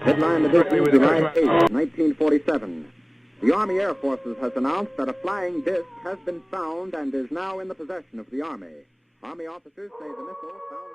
Headline edition, July 8, 1947. The Army Air Forces has announced that a flying disc has been found and is now in the possession of the Army. Army officers say the missile found...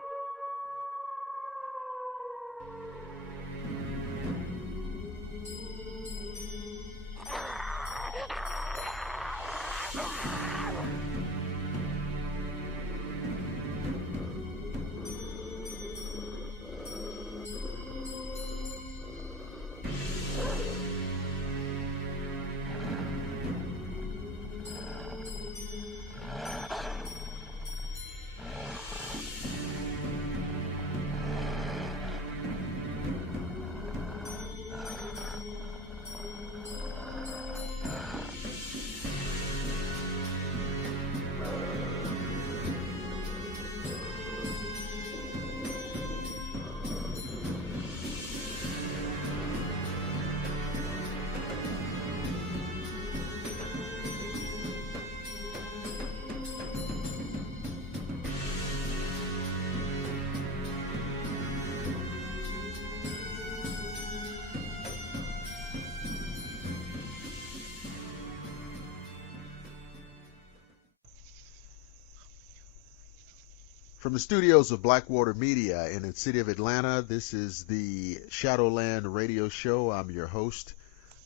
From the studios of Blackwater Media in the city of Atlanta, this is the Shadowland radio show. I'm your host,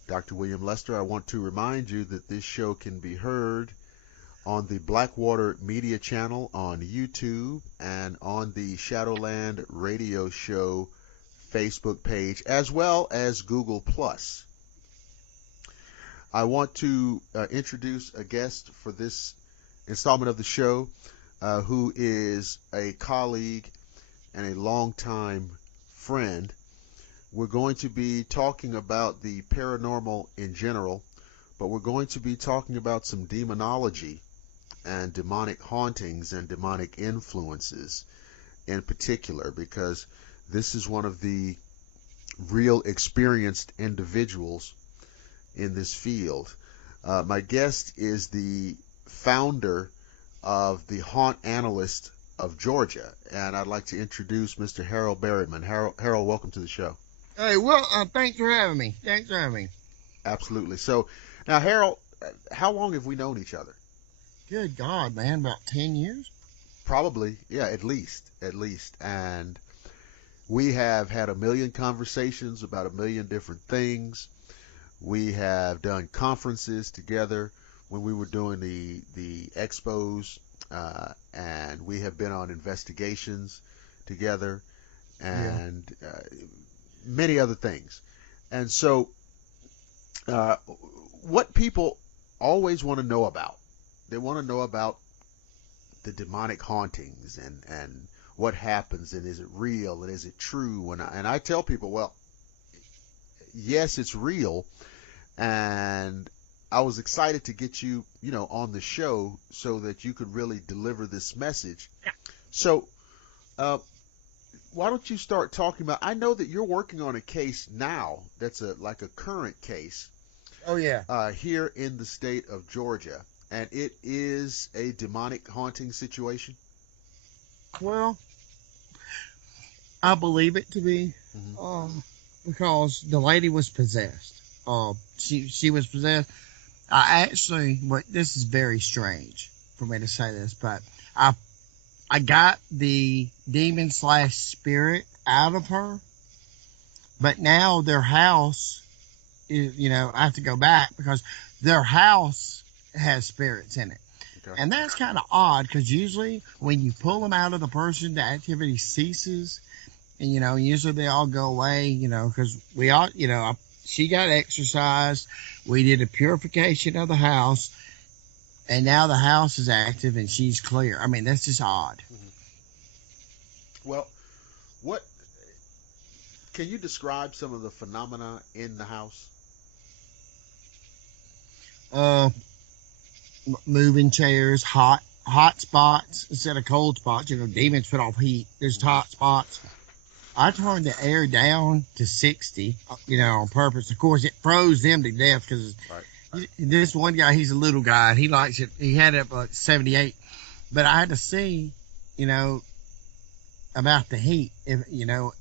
Dr. William Lester. I want to remind you that this show can be heard on the Blackwater Media channel on YouTube and on the Shadowland radio show Facebook page, as well as Google+. I want to introduce a guest for this installment of the show, who is a colleague and a longtime friend. We're going to be talking about the paranormal in general, but we're going to be talking about some demonology and demonic hauntings and demonic influences in particular, because this is one of the real experienced individuals in this field. My guest is the founder of the Haunt Analyst of Georgia, and I'd like to introduce Mr. Harold Berryman. Harold, welcome to the show. Hey, well, thanks for having me. Absolutely. So, now, Harold, how long have we known each other? Good God, man, about 10 years? Probably, yeah, at least. And we have had a million conversations about a million different things. We have done conferences together when we were doing the expos, and we have been on investigations together and many other things. And so what people always want to know about, they want to know about the demonic hauntings and what happens, and is it real, and is it true? And I tell people, well, yes, it's real, and I was excited to get you, on the show so that you could really deliver this message. So, why don't you start talking about, I know that you're working on a case now that's like a current case. Oh, yeah. Here in the state of Georgia, and it is a demonic haunting situation. Well, I believe it to be, because the lady was possessed. She was possessed. This is very strange for me to say this, but I got the demon / spirit out of her, but now their house is, I have to go back because their house has spirits in it. Okay. And that's kind of odd, because usually when you pull them out of the person, the activity ceases, and, usually they all go away, because we all, she got exercised. We did a purification of the house, and now the house is active and she's clear. I mean, that's just odd. Mm-hmm. Well, can you describe some of the phenomena in the house? Moving chairs, hot spots instead of cold spots. Demons put off heat. There's hot spots. I turned the air down to 60, on purpose. Of course, it froze them to death because this one guy, he's a little guy, and he likes it. He had it up like 78. But I had to see, about the heat. If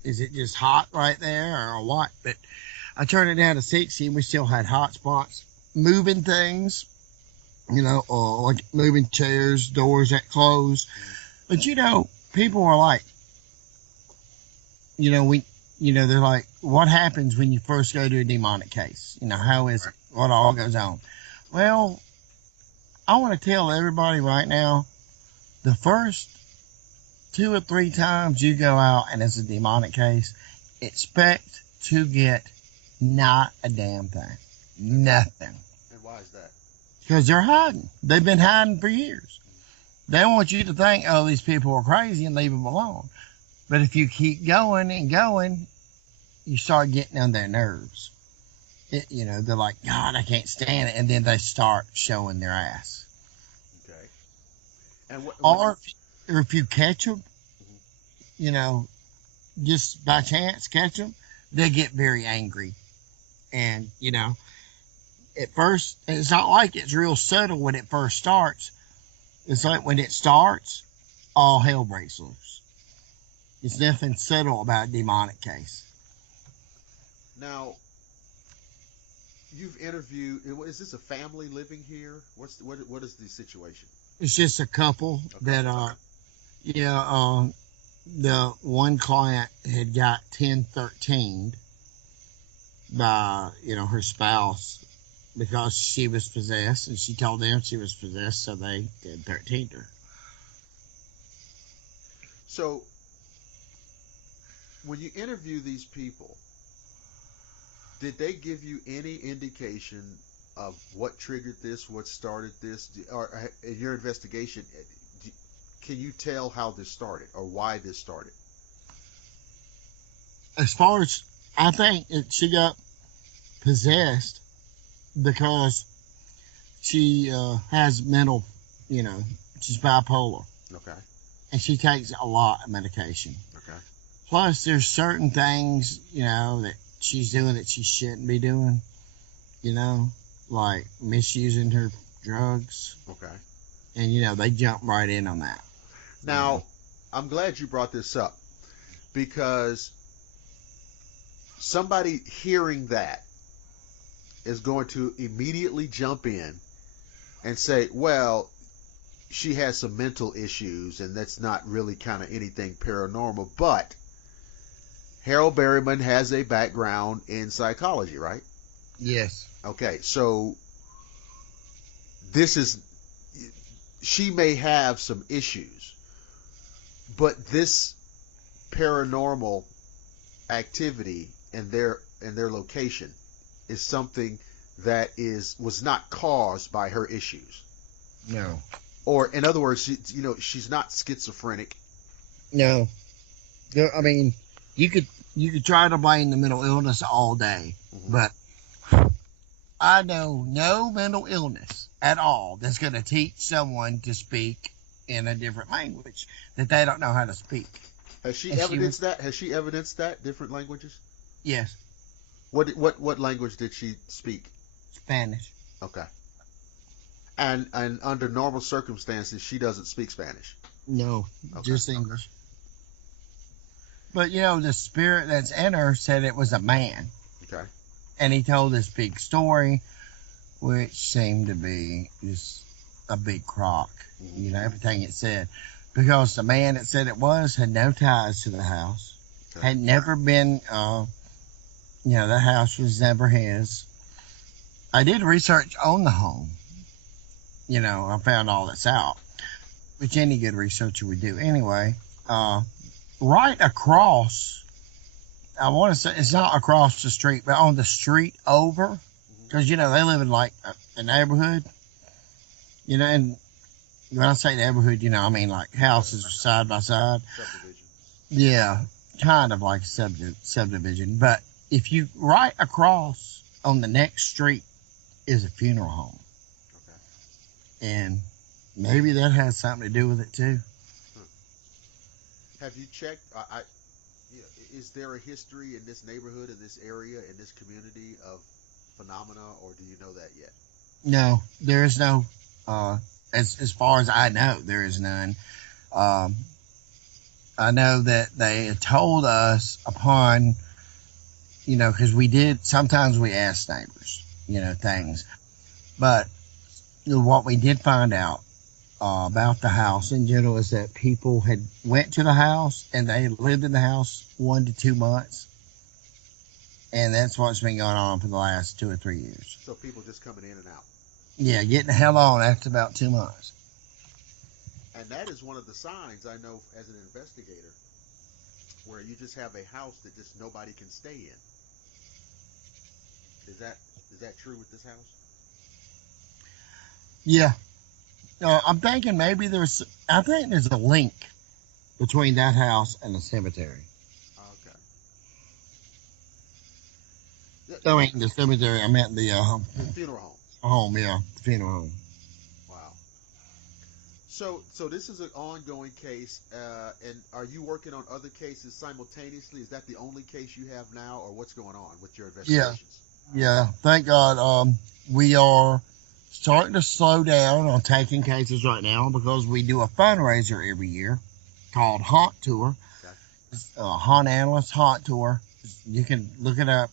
is it just hot right there or what? But I turned it down to 60, and we still had hot spots, moving things, or like moving chairs, doors that close. But people are like, they're like, what happens when you first go to a demonic case? How is it? What all goes on? Well, I want to tell everybody right now, the first 2 or 3 times you go out and it's a demonic case, expect to get not a damn thing. Nothing. And why is that? Because they're hiding. They've been hiding for years. They want you to think, oh, these people are crazy, and leave them alone. But if you keep going and going, you start getting on their nerves. They're like, God, I can't stand it. And then they start showing their ass. Okay. And or if you catch them, just by chance catch them, they get very angry. And, at first, it's not like it's real subtle when it first starts. It's like when it starts, all hell breaks loose. It's nothing subtle about a demonic case. Now, you've interviewed, is this a family living here? What is the situation? It's just a couple that the one client had got 1013'd by, her spouse because she was possessed, and she told them she was possessed, so they 13'd her. So, when you interview these people, did they give you any indication of what triggered this, what started this, or in your investigation, can you tell how this started or why this started? As far as I think, she got possessed because she has mental, she's bipolar. Okay. And she takes a lot of medication. Okay. Plus, there's certain things, that she's doing that she shouldn't be doing, like misusing her drugs. Okay. And, they jump right in on that. Now, I'm glad you brought this up because somebody hearing that is going to immediately jump in and say, well, she has some mental issues and that's not really kind of anything paranormal, but Harold Berryman has a background in psychology, right? Yes. Okay, so she may have some issues, but this paranormal activity in their location is something that was not caused by her issues. No. Or in other words, she's not schizophrenic. No. I mean, you could try to blame the mental illness all day, but I know no mental illness at all that's going to teach someone to speak in a different language that they don't know how to speak. Has she evidenced that? Has she evidenced that? Different languages? Yes. What language did she speak? Spanish. Okay. And under normal circumstances, she doesn't speak Spanish. No, just English. But the spirit that's in her said it was a man. Okay. And he told this big story, which seemed to be just a big crock. Everything it said, because the man that said it had no ties to the house, had never been. The house was never his. I did research on the home. I found all this out, which any good researcher would do anyway. Right across, I want to say it's not across the street, but on the street over, because, they live in like a neighborhood, and when I say neighborhood, I mean like houses side by side. Subdivision. Yeah, kind of like a subdivision. But if you right across on the next street is a funeral home. Okay. And maybe that has something to do with it too. Have you checked? Is there a history in this neighborhood, in this area, in this community of phenomena, or do you know that yet? No, there is no. As far as I know, there is none. I know that they had told us upon, because sometimes we ask neighbors, things. But what we did find out about the house in general is that people had went to the house and they lived in the house 1 to 2 months. And that's what's been going on for the last 2 or 3 years. So people just coming in and out. Yeah, getting the hell on after about 2 months. And that is one of the signs I know as an investigator, where you just have a house that just nobody can stay in. Is that true with this house? Yeah. I'm thinking maybe there's a link between that house and the cemetery. Okay. I mean, the cemetery, I meant the funeral home. Home, yeah, the funeral home. Wow. So this is an ongoing case, and are you working on other cases simultaneously? Is that the only case you have now, or what's going on with your investigations? Yeah. Thank God. We are starting to slow down on taking cases right now because we do a fundraiser every year called Haunt Tour. Okay. It's Haunt Analyst Haunt Tour. You can look it up.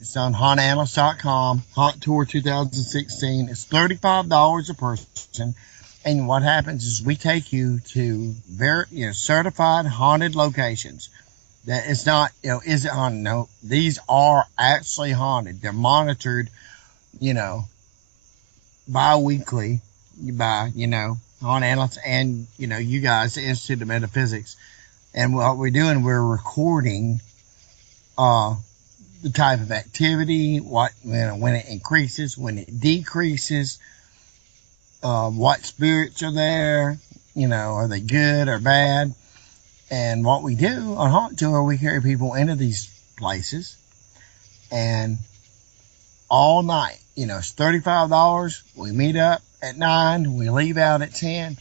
It's on hauntanalyst.com. Haunt Tour 2016. It's $35 a person. And what happens is we take you to certified haunted locations. That it's not, is it haunted? No, these are actually haunted. They're monitored, bi-weekly by, Haunt Analysts and, you guys, the Institute of Metaphysics. And what we're doing, we're recording the type of activity, when it increases, when it decreases, what spirits are there, are they good or bad? And what we do on Haunt Tour, we carry people into these places and all night, it's $35. We meet up at 9, we leave out at 10.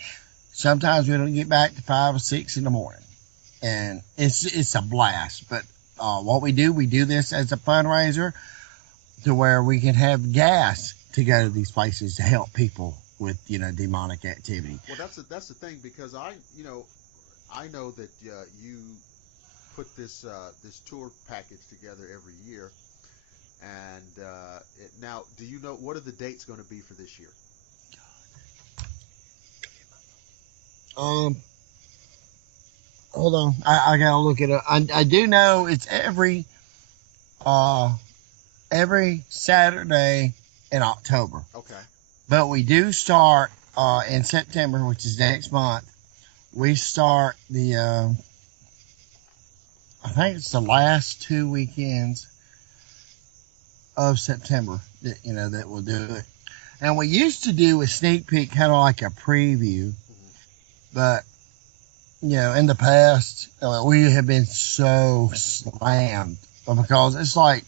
Sometimes we don't get back to 5 or 6 in the morning. And it's a blast. But what we do this as a fundraiser to where we can have gas to go to these places to help people with, demonic activity. Well, that's the thing, because I know that you put this tour package together every year. And now, do you know what are the dates going to be for this year? Hold on, I gotta look it up. I do know it's every Saturday in October. Okay. But we do start in September, which is next month. We start I think it's the last 2 weekends of September that we'll do it. And we used to do a sneak peek, kind of like a preview, but in the past, we have been so slammed because it's like,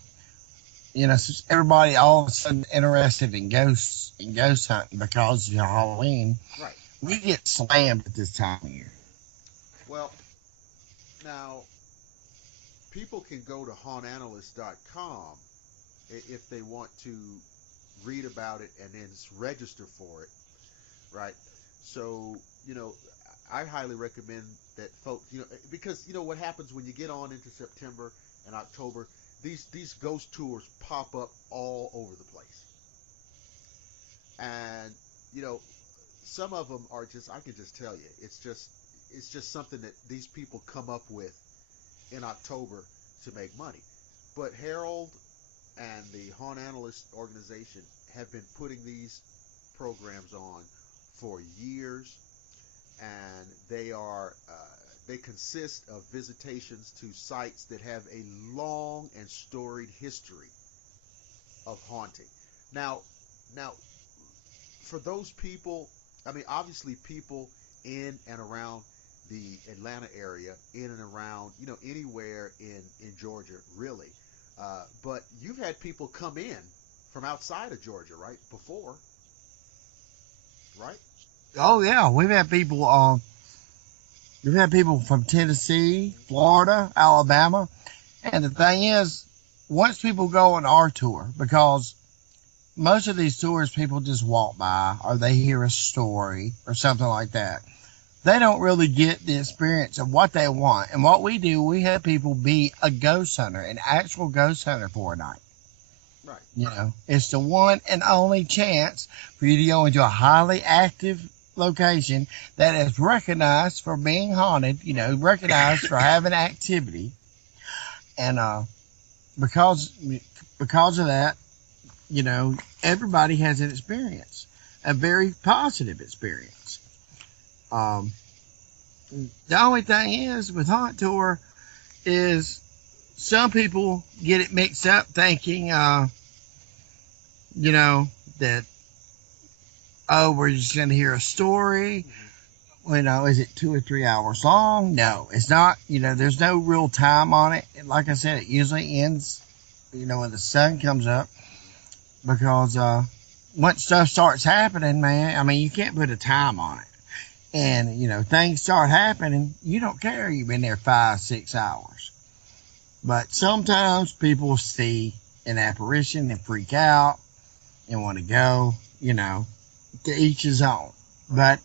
since everybody all of a sudden interested in ghosts and ghost hunting because of Halloween, right? We get slammed at this time of year. Well, now people can go to hauntanalyst.com if they want to read about it and then register for it, right? So, I highly recommend that folks, because what happens when you get on into September and October, these ghost tours pop up all over the place. And, some of them are just, I can just tell you, it's just something that these people come up with in October to make money. But Harold and the Haunt Analyst organization have been putting these programs on for years, and they consist of visitations to sites that have a long and storied history of haunting. Now, for those people, obviously people in and around the Atlanta area, in and around, anywhere in Georgia, really. But you've had people come in from outside of Georgia, right? Before, right? Oh yeah, we've had people from Tennessee, Florida, Alabama, and the thing is, once people go on our tour, because most of these tours people just walk by or they hear a story or something like that. they don't really get the experience of what they want. And what we do, we have people be a ghost hunter, an actual ghost hunter for a night. Right. You know, it's the one and only chance for you to go into a highly active location that is recognized for being haunted, you know, recognized for having activity. And because of that, you know, everybody has an experience, a very positive experience. The only thing is with Haunt Tour is some people get it mixed up thinking, you know, that, oh, we're just going to hear a story. You know, is it 2 or 3 hours long? No, it's not. You know, there's no real time on it. Like I said, it usually ends, you know, when the sun comes up, because once stuff starts happening, man, I mean, you can't put a time on it. And, you know, things start happening, you don't care you've been there 5, 6 hours. But sometimes people see an apparition and freak out and want to go, you know, to each his own. But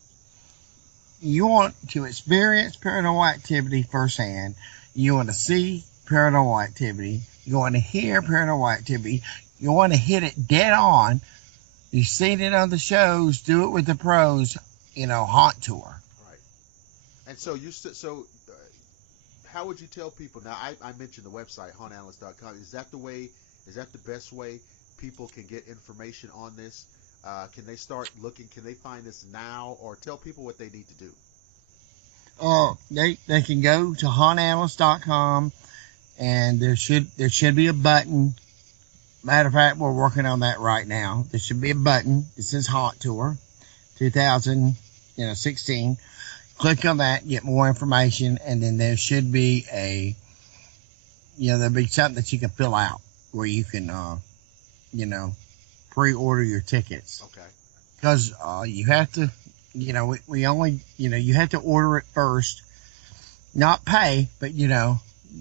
you want to experience paranormal activity firsthand. You want to see paranormal activity. You want to hear paranormal activity. You want to hit it dead on. You've seen it on the shows. Do it with the pros. You know, Haunt Tour. Right. And so how would you tell people? Now, I mentioned the website, hauntanalyst.com. Is that the way? Is that the best way people can get information on this? Can they start looking? Can they find this now, or tell people what they need to do? They can go to hauntanalyst.com, and there should be a button. Matter of fact, we're working on that right now. There should be a button. It says Haunt Tour 2016. Click on that, get more information, and then there should be there'll be something that you can fill out where you can, pre-order your tickets. Okay. Because you have to, we only, you have to order it first, not pay, but,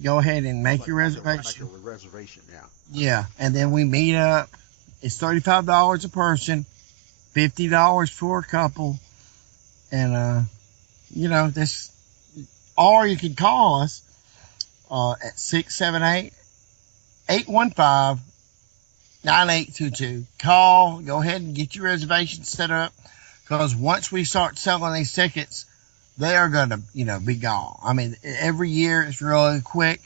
go ahead and make your reservation. Like a reservation, yeah. Yeah, and then we meet up. It's $35 a person, $50 for a couple, and this. Or you can call us at 678-815-9822. Call. Go ahead and get your reservation set up, because once we start selling these tickets, they are going to, be gone. I mean, every year it's really quick.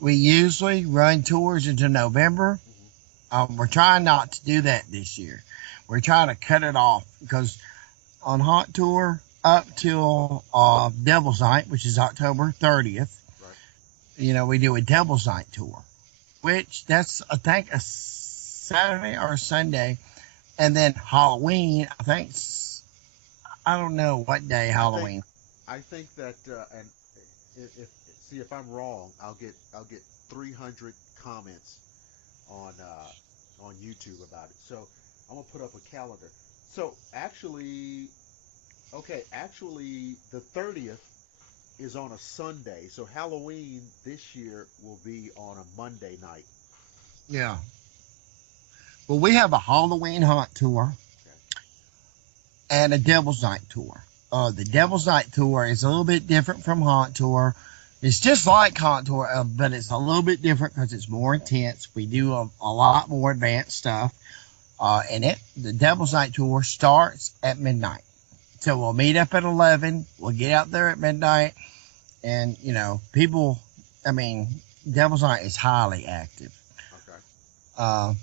We usually run tours into November. We're trying not to do that this year. We're trying to cut it off, because on Haunt Tour up till Devil's Night, which is October 30th, right, we do a Devil's Night tour, which that's, I think, a Saturday or a Sunday. And then Halloween, I don't know what day Halloween. I think that, and if I'm wrong, I'll get 300 comments on YouTube about it. So I'm gonna put up a calendar. So actually, the 30th is on a Sunday. So Halloween this year will be on a Monday night. Yeah. Well, we have a Halloween Haunt Tour and a Devil's Night Tour. The Devil's Night Tour is a little bit different from Haunt Tour. It's just like Haunt Tour, but it's a little bit different because it's more intense. We do a lot more advanced stuff. The Devil's Night Tour starts at midnight. So we'll meet up at 11. We'll get out there at midnight. And, Devil's Night is highly active. Okay.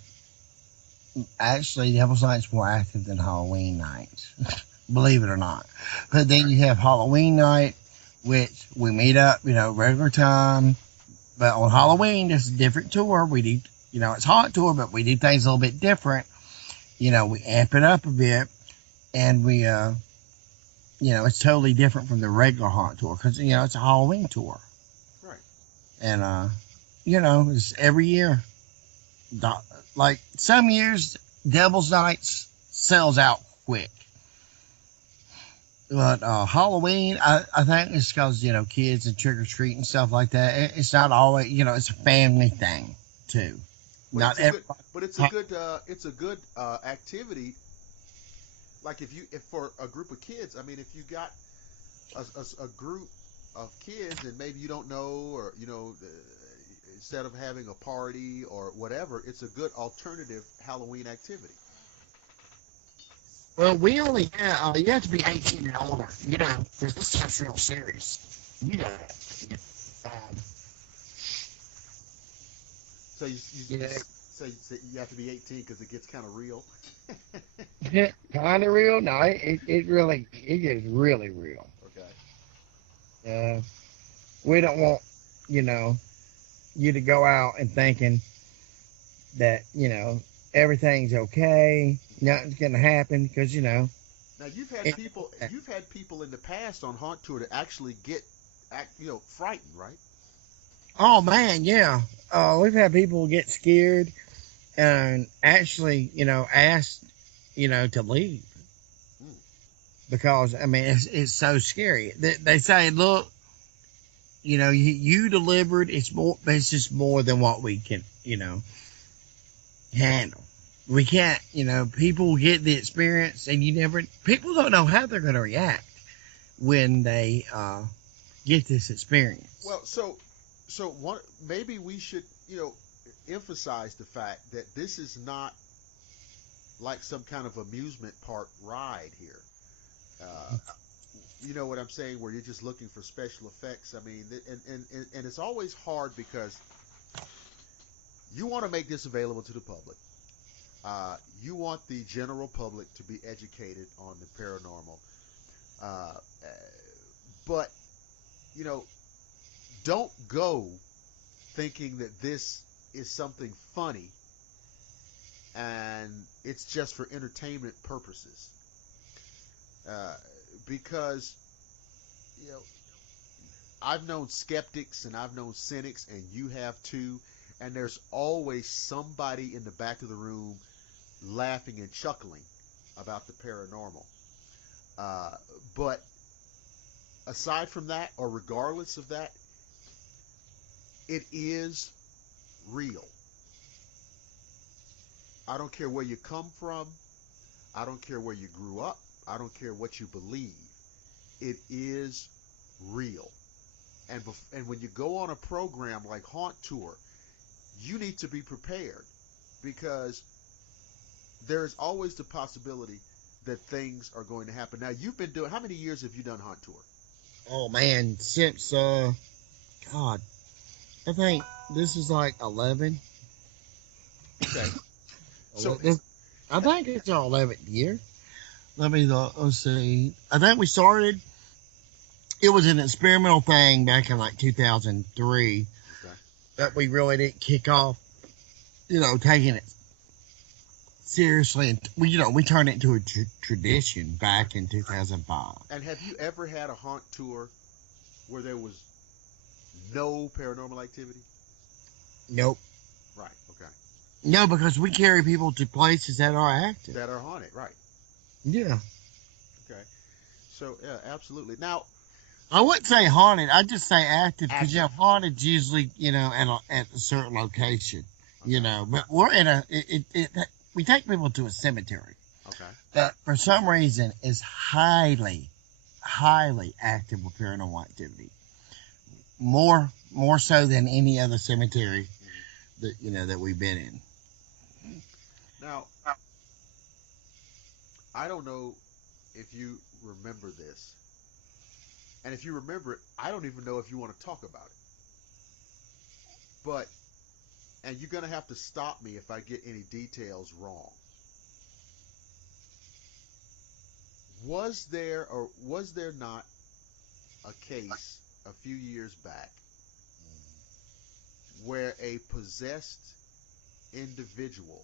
Actually, Devil's Night's more active than Halloween night, believe it or not. But then you have Halloween night, which we meet up, regular time. But on Halloween, it's a different tour. We do, it's Haunt Tour, but we do things a little bit different. We amp it up a bit, and we, it's totally different from the regular Haunt Tour, because, it's a Halloween tour. Right. And, it's every year. Like some years, Devil's Nights sells out quick. But Halloween, I think it's because, kids and trick-or-treat and stuff like that. It's not always, it's a family thing, too. But it's a good activity. Like if for a group of kids, I mean, if you got a group of kids, and maybe you don't know, or instead of having a party or whatever, it's a good alternative Halloween activity. Well, we only have, you have to be 18 and older, because this stuff's real serious. You know that. Um, So yeah. so you have to be 18 because it gets kind of real. Kind of real? No, it gets really real. Okay. We don't want, you know, you to go out and thinking that, everything's okay, nothing's going to happen, because, Now you've had people in the past on Haunt Tour to actually frightened, right? Oh, man, yeah. We've had people get scared and actually, asked, to leave. Because, I mean, it's so scary. They say, look, you delivered, it's just more than what we can, handle. We can't, people get the experience, and people don't know how they're going to react when they get this experience. Well, maybe we should, emphasize the fact that this is not like some kind of amusement park ride here. You know what I'm saying? Where you're just looking for special effects. I mean, and it's always hard because you want to make this available to the public. You want the general public to be educated on the paranormal. But, don't go thinking that this is something funny and it's just for entertainment purposes. Because, I've known skeptics and I've known cynics, and you have too, and there's always somebody in the back of the room laughing and chuckling about the paranormal. But aside from that, or regardless of that, it is real. I don't care where you come from. I don't care where you grew up. I don't care what you believe. It is real. And when you go on a program like Haunt Tour, you need to be prepared, because there's always the possibility that things are going to happen. Now, you've been doing, how many years have you done Haunt Tour? Oh, man, since, God, I think this is like 11. Okay. So, I think it's our 11th year. Let's see. I think we started, it was an experimental thing back in like 2003 that we really didn't kick off, taking it seriously. And we turned it into a tradition back in 2005. And have you ever had a Haunt Tour where there was no paranormal activity? Nope. Right, okay. No, because we carry people to places that are active. That are haunted, right. Yeah. Okay. So, yeah, absolutely. Now, I wouldn't say haunted. I'd just say active, because haunted's usually, at a certain location, but we're in we take people to a cemetery. Okay. That for some reason is highly, highly active with paranormal activity. More so than any other cemetery that we've been in. Now, I don't know if you remember this. And if you remember it, I don't even know if you want to talk about it. But, and you're going to have to stop me if I get any details wrong. Was there not a case a few years back where a possessed individual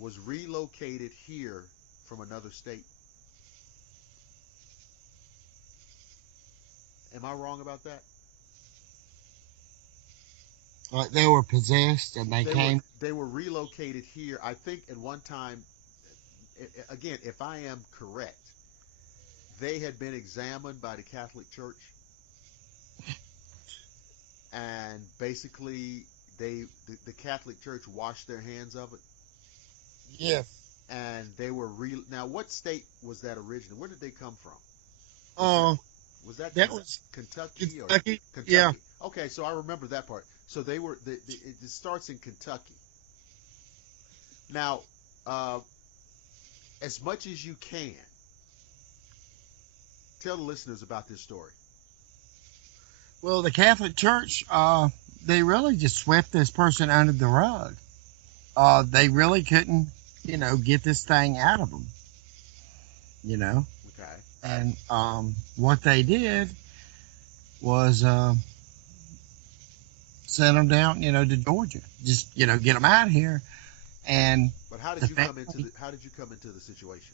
was relocated here from another state? Am I wrong about that? Like they were possessed and They were relocated here. I think at one time, again, if I am correct, they had been examined by the Catholic Church, and basically the Catholic Church washed their hands of it. Yes. And they were now, what state was that originally? Where did they come from? Was that that was Kentucky or Kentucky? Kentucky? Yeah. Okay, so I remember that part. So they were. It starts in Kentucky. Now, as much as you can, tell the listeners about this story. Well, the Catholic Church, they really just swept this person under the rug. They really couldn't, get this thing out of them. Okay. And what they did was send them down, to Georgia. Just, get them out of here. And But how did you come into the situation?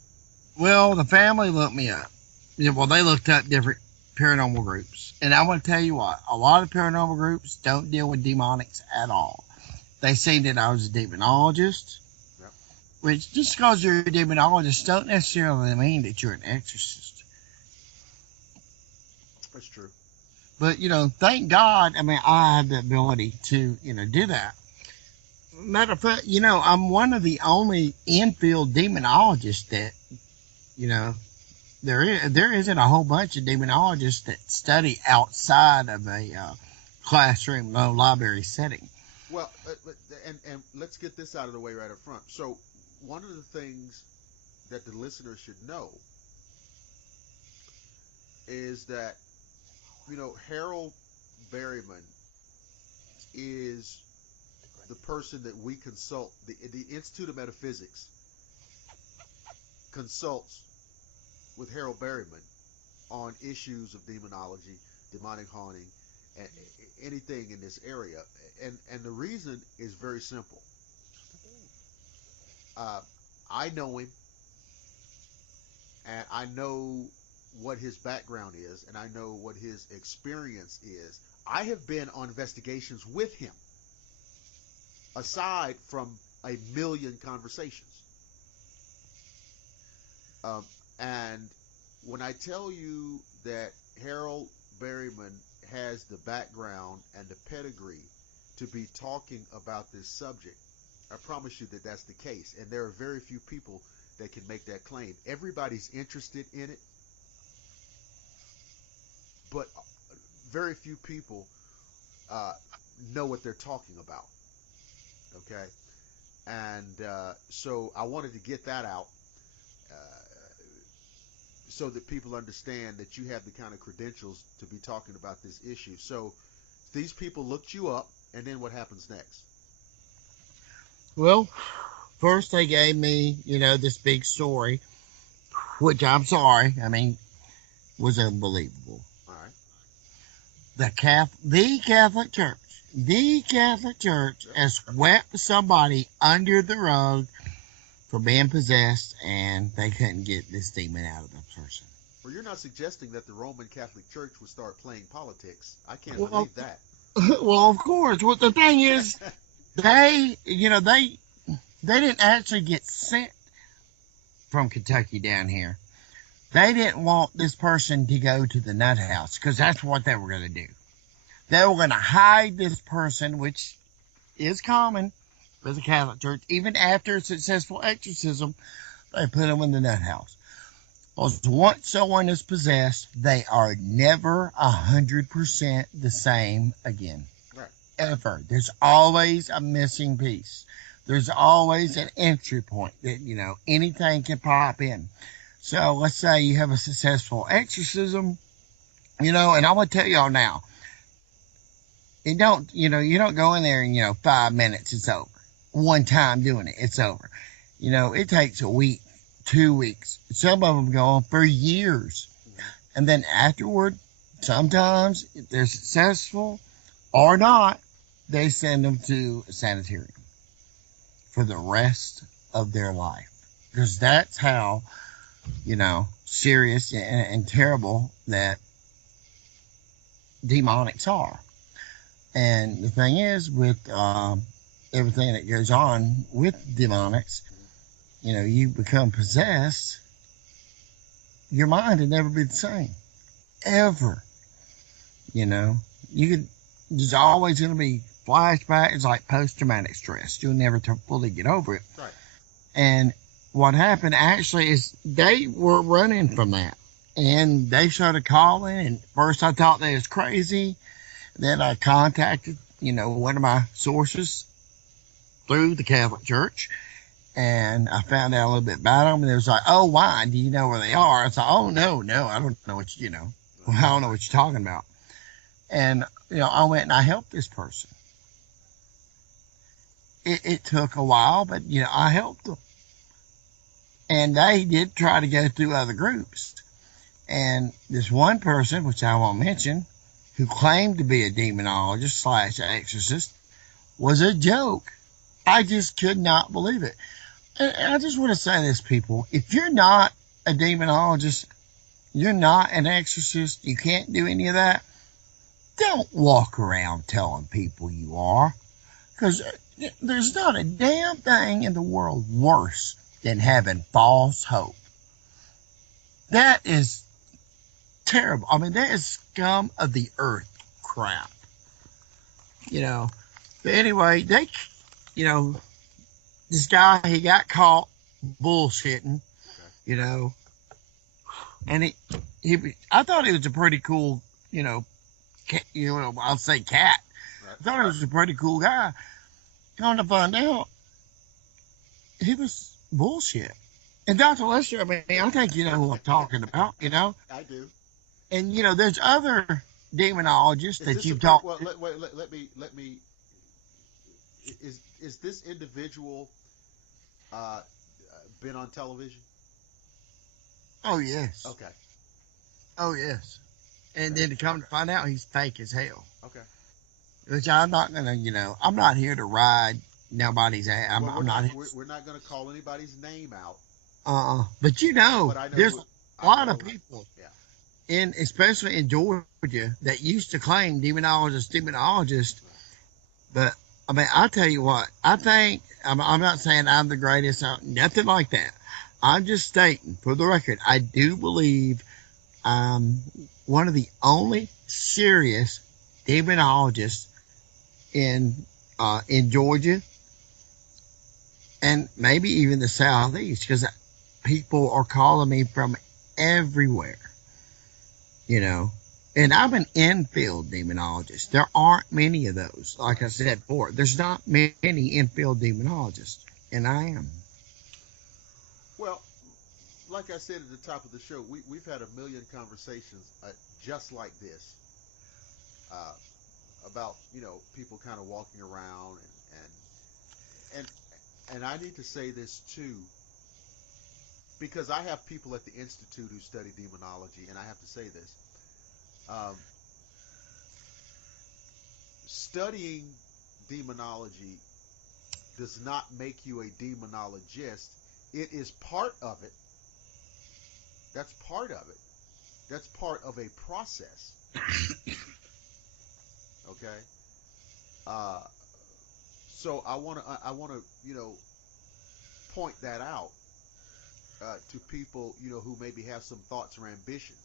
well, the family looked me up. Yeah, well, they looked up different paranormal groups. And I want to tell you what, a lot of paranormal groups don't deal with demonics at all. They say that I was a demonologist, Yep. which just because you're a demonologist don't necessarily mean that you're an exorcist. That's true. But, thank God, I have the ability to, do that. Matter of fact, I'm one of the only infield demonologists that, there isn't a whole bunch of demonologists that study outside of a classroom, no library setting. Well, and let's get this out of the way right up front. So, one of the things that the listeners should know is that, Harold Berryman is the person that we consult. The Institute of Metaphysics consults with Harold Berryman on issues of demonology, demonic haunting, and anything in this area. And the reason is very simple. I know him, and I know what his background is, and I know what his experience is. I have been on investigations with him, aside from a million conversations. And when I tell you that Harold Berryman has the background and the pedigree to be talking about this subject, I promise you that that's the case. And there are very few people that can make that claim. Everybody's interested in it, but very few people know what they're talking about. Okay? And so I wanted to get that out so that people understand that you have the kind of credentials to be talking about this issue. So these people looked you up, and then what happens next? Well, first they gave me, this big story, which I'm sorry, was unbelievable. All right. The Catholic Church has swept somebody under the rug for being possessed, and they couldn't get this demon out of the person. Well, you're not suggesting that the Roman Catholic Church would start playing politics. I can't believe that. Well, of course. Well, the thing is, they didn't actually get sent from Kentucky down here. They didn't want this person to go to the nut house, because that's what they were going to do. They were going to hide this person, which is common with the Catholic Church. Even after a successful exorcism, they put them in the nut house. Because once someone is possessed, they are never 100% the same again. Right. Ever. There's always a missing piece. There's always an entry point that, anything can pop in. So let's say you have a successful exorcism, and I'm going to tell y'all now, you don't go in there and, 5 minutes, it's over. One time doing it, it's over. It takes a week, 2 weeks. Some of them go on for years. And then afterward, sometimes if they're successful or not, they send them to a sanitarium for the rest of their life. Because that's how, serious and terrible that demonics are. And the thing is, with everything that goes on with demonics, you become possessed, your mind will never be the same. Ever. There's always going to be flashbacks. It's like post-traumatic stress. You'll never fully get over it. Right. And what happened actually is they were running from that. And they started calling, and first I thought they was crazy. Then I contacted, one of my sources through the Catholic Church, and I found out a little bit about them. And they was like, "Oh, why? Do you know where they are?" I said, "Oh, no, I don't know what I don't know what you're talking about." And I went and I helped this person. It took a while, but I helped them, and they did try to go through other groups. And this one person, which I won't mention, who claimed to be a demonologist / exorcist, was a joke. I just could not believe it. And I just want to say this, people. If you're not a demonologist, you're not an exorcist, you can't do any of that, don't walk around telling people you are. Because there's not a damn thing in the world worse than having false hope. That is terrible. I mean, that is scum of the earth crap. But anyway, this guy, he got caught bullshitting, and I thought he was a pretty cool, I'll say cat. I thought he was a pretty cool guy. Come to find out, he was bullshit. And Dr. Lester, I mean, I think you know who I'm talking about, I do. And there's other demonologists that you've talked. Well, let me. Is this individual been on television? Oh yes. Okay. Oh yes. And then to come to find out, he's fake as hell. Okay. Which I'm not gonna, I'm not here to ride nobody's ass. I'm not. We're not gonna call anybody's name out. But there's a lot of people. Yeah. Especially in Georgia, that used to claim demonologist. But I mean, I'll tell you what, I think, I'm not saying I'm the greatest, nothing like that. I'm just stating, for the record, I do believe I'm one of the only serious demonologists in Georgia, and maybe even the Southeast, because people are calling me from everywhere. And I'm an infield demonologist. There aren't many of those. Like I said before, there's not many infield demonologists, and I am. Well, like I said at the top of the show, we've had a million conversations just like this about people kind of walking around and I need to say this too, because I have people at the Institute who study demonology, and I have to say this. Studying demonology does not make you a demonologist. It is part of it. That's part of it. That's part of a process. Okay? So I want to point that out to people, who maybe have some thoughts or ambitions.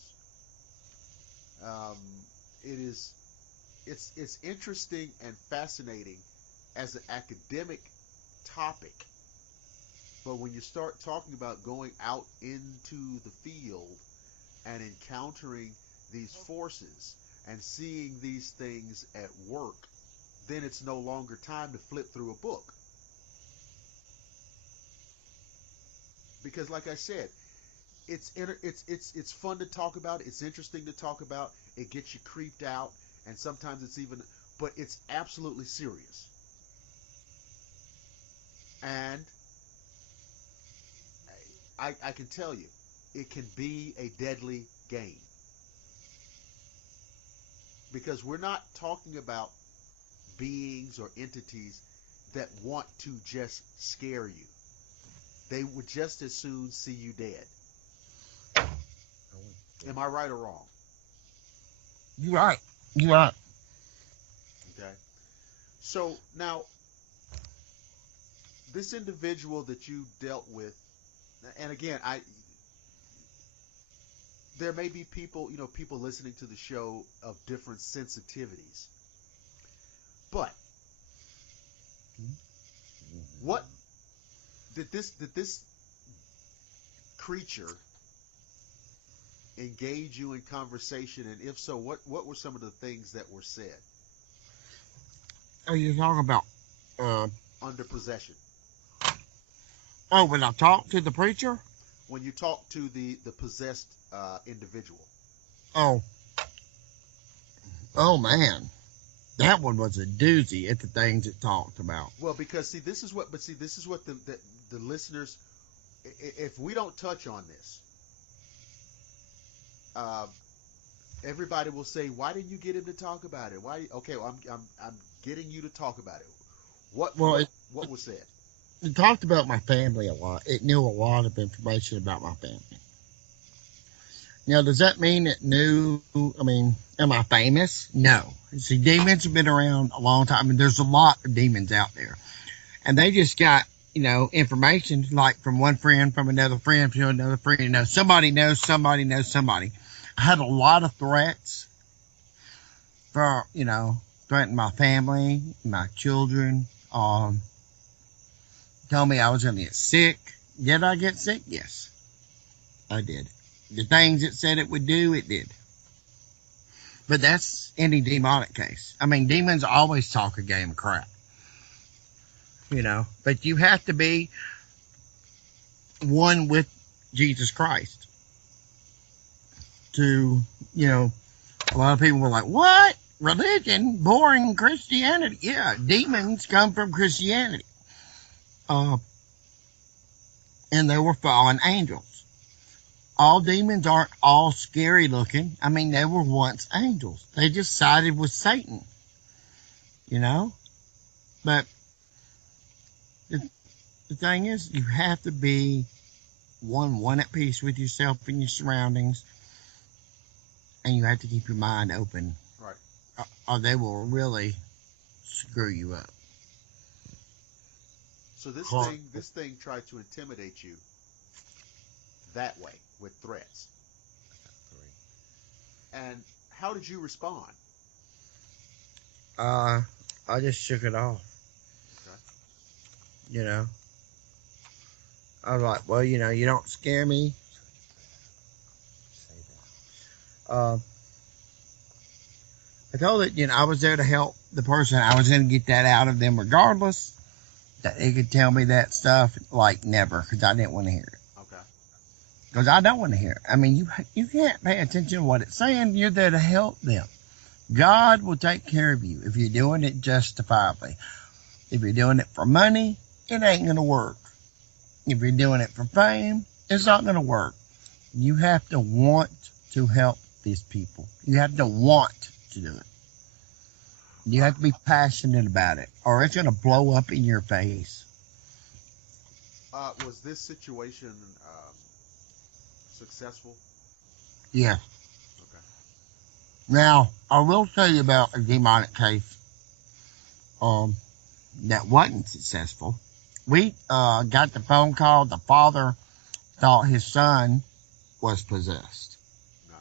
It's interesting and fascinating as an academic topic, but when you start talking about going out into the field and encountering these forces and seeing these things at work, then it's no longer time to flip through a book. Because like I said, it's fun to talk about, it's interesting to talk about, it gets you creeped out, and sometimes but it's absolutely serious. And I can tell you, it can be a deadly game. Because we're not talking about beings or entities that want to just scare you. They would just as soon see you dead. Am I right or wrong? You're right. You're right. Okay. So now, this individual that you dealt with, and again, there may be people listening to the show of different sensitivities. But what did this creature engage you in conversation? And if so, what were some of the things that were said? Are you talking about Under possession. Oh, when I talked to the preacher? When you talk to the possessed individual. Oh man, that one was a doozy at the things it talked about. Well, because this is what the listeners, if we don't touch on this, everybody will say, "Why didn't you get him to talk about it?" Why? Okay, well, I'm getting you to talk about it. What was said? It talked about my family a lot. It knew a lot of information about my family. Now, does that mean it knew? I mean, am I famous? No. See, demons have been around a long time, and there's a lot of demons out there, and they just got information like from one friend, from another friend, to another friend. Somebody knows somebody knows somebody. I had a lot of threats for threatening my family, my children. Told me I was going to get sick. Did I get sick? Yes, I did. The things it said it would do, it did. But that's any demonic case. I mean, demons always talk a game of crap. But you have to be one with Jesus Christ. A lot of people were like, what? Religion? Boring Christianity. Yeah, demons come from Christianity. And they were fallen angels. All demons aren't all scary looking. I mean, they were once angels. They just sided with Satan. But the thing is, you have to be one at peace with yourself and your surroundings. And you have to keep your mind open. Right. Or they will really screw you up. So this thing tried to intimidate you that way with threats. And how did you respond? I just shook it off. Okay. I was like, well, you don't scare me. I told it, I was there to help the person. I was going to get that out of them regardless. That they could tell me that stuff like never, because I didn't want to hear it. Okay. Because I don't want to hear it. I mean, you can't pay attention to what it's saying. You're there to help them. God will take care of you if you're doing it justifiably. If you're doing it for money, it ain't going to work. If you're doing it for fame, it's not going to work. You have to want to help these people. You have to want to do it. You have to be passionate about it, or it's going to blow up in your face. Was this situation successful? Yeah. Okay. Now, I will tell you about a demonic case that wasn't successful. We got the phone call. The father thought his son was possessed. No.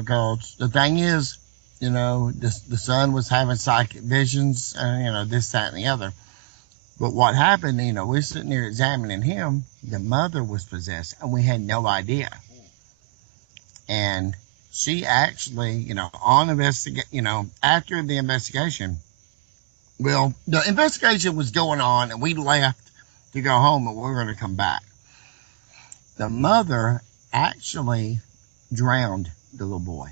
Because the thing is, the son was having psychic visions, this, that, and the other. But what happened, we're sitting there examining him. The mother was possessed, and we had no idea. And she actually, after the investigation, well, the investigation was going on, and we left to go home, and we were going to come back. The mother actually drowned the little boy.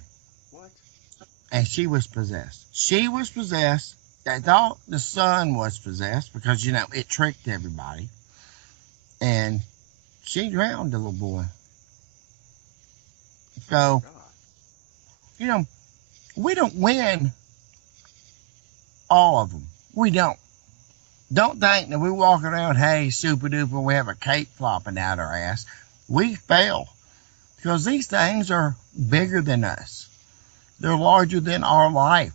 And she was possessed. She was possessed. They thought the son was possessed because, it tricked everybody. And she drowned the little boy. So, we don't win all of them. We don't. Don't think that we walk around, hey, super duper, we have a cape flopping out our ass. We fail. Because these things are bigger than us. They're larger than our life.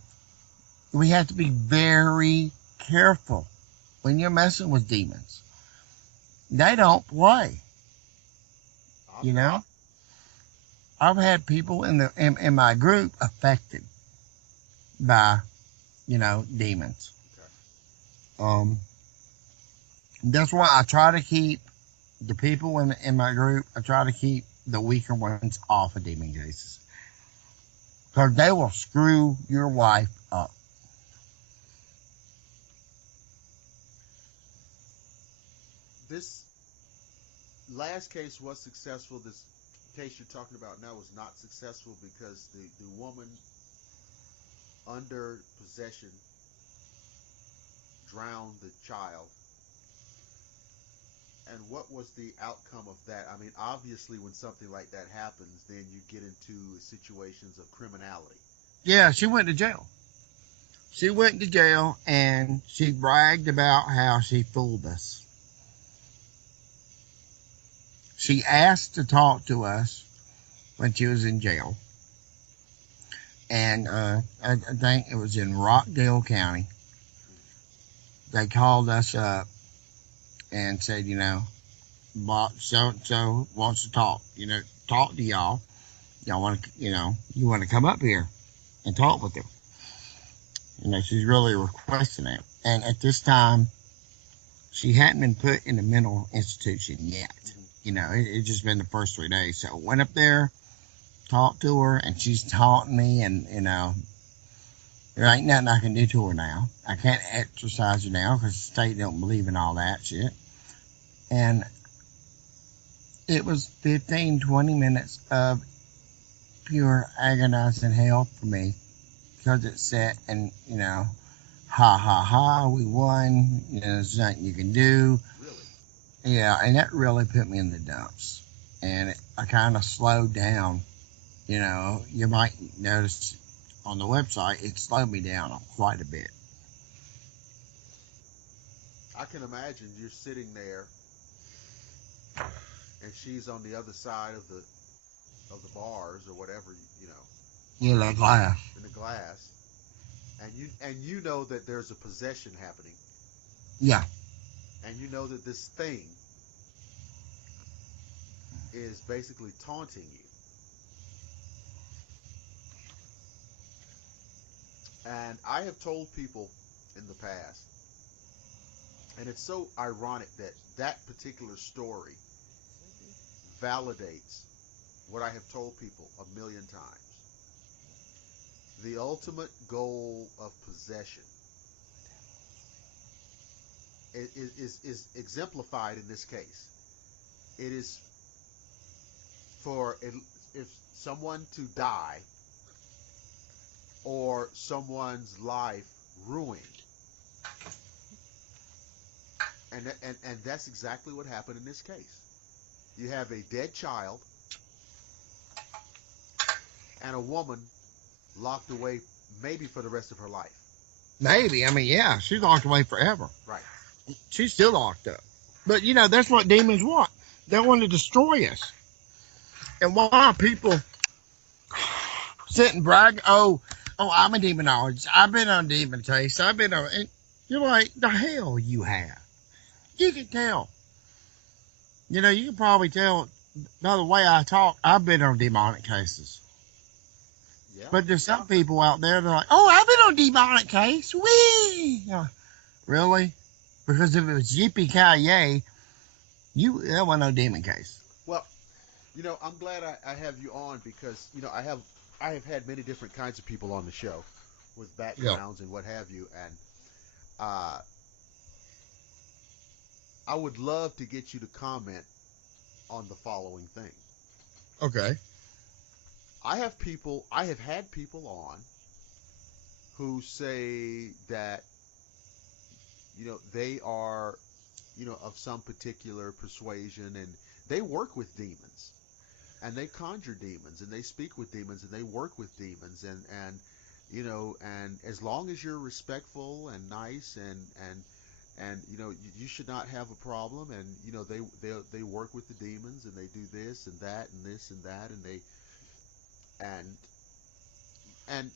We have to be very careful when you're messing with demons. They don't play. I've had people in my group affected by, demons. Okay. That's why I try to keep the people in my group, I try to keep the weaker ones off of demon cases. Because they will screw your wife up. This last case was successful. This case you're talking about now was not successful because the woman under possession drowned the child. And what was the outcome of that? I mean, obviously, when something like that happens, then you get into situations of criminality. Yeah, she went to jail. She went to jail, and she bragged about how she fooled us. She asked to talk to us when she was in jail. And I think it was in Rockdale County. They called us up and said, so wants to talk, talk to y'all. Y'all want to, you want to come up here and talk with her. She's really requesting it. And at this time, she hadn't been put in a mental institution yet. It just been the first 3 days. So I went up there, talked to her, and she's taunting me, and, there ain't nothing I can do to her now. I can't exercise her now because the state don't believe in all that shit. And it was 15, 20 minutes of pure agonizing hell for me because it sat and, ha, ha, ha, we won. There's nothing you can do. Really? Yeah, and that really put me in the dumps. And I kind of slowed down. You might notice on the website, it slowed me down quite a bit. I can imagine you're sitting there and she's on the other side of the bars or whatever, Yeah, the glass. in the glass, and you know that there's a possession happening. Yeah. And you know that this thing is basically taunting you. And I have told people in the past, and it's so ironic that that particular story validates what I have told people a million times. The ultimate goal of possession is exemplified in this case. It is for if someone to die or someone's life ruined. And that's exactly what happened in this case. You have a dead child and a woman locked away maybe for the rest of her life. Maybe. I mean, yeah, she's locked away forever. Right. She's still locked up. But, that's what demons want. They want to destroy us. And why people sit and brag, oh, I'm a demonologist. I've been on demon case. And you're like, the hell you have. You can tell. You can probably tell by the way I talk, I've been on demonic cases. Yeah. But there's some people out there that are like, oh, I've been on demonic case. Whee! Really? Because if it was yippee-ki-yay, that wasn't no demon case. Well, I'm glad I have you on because, I have had many different kinds of people on the show with backgrounds and what have you. And I would love to get you to comment on the following thing. Okay. I have had people on who say that, they are, of some particular persuasion and they work with demons and they conjure demons and they speak with demons and they work with demons and as long as you're respectful and nice and you should not have a problem and they work with the demons and they do this and that and this and that and they and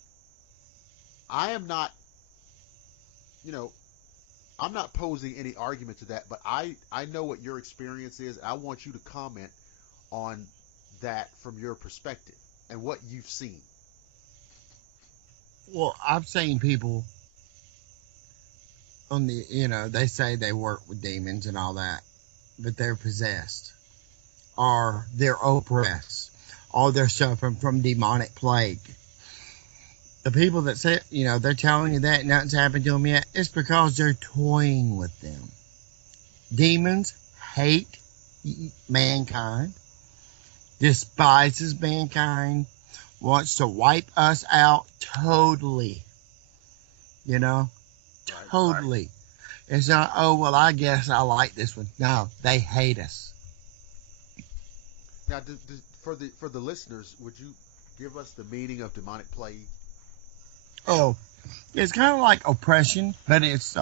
I am not I'm not posing any argument to that, but I know what your experience is. I want you to comment on that from your perspective and what you've seen. Well, I've seen people on the, they say they work with demons and all that, but they're possessed. or they're oppressed, or they're suffering from demonic plague. The people that say, they're telling you that nothing's happened to them yet, it's because they're toying with them. Demons hate mankind, despises mankind, wants to wipe us out totally. Totally. Right. It's not, oh, well, I guess I like this one. No, they hate us. Now, for the listeners, would you give us the meaning of demonic plague? Oh, it's kind of like oppression, but it's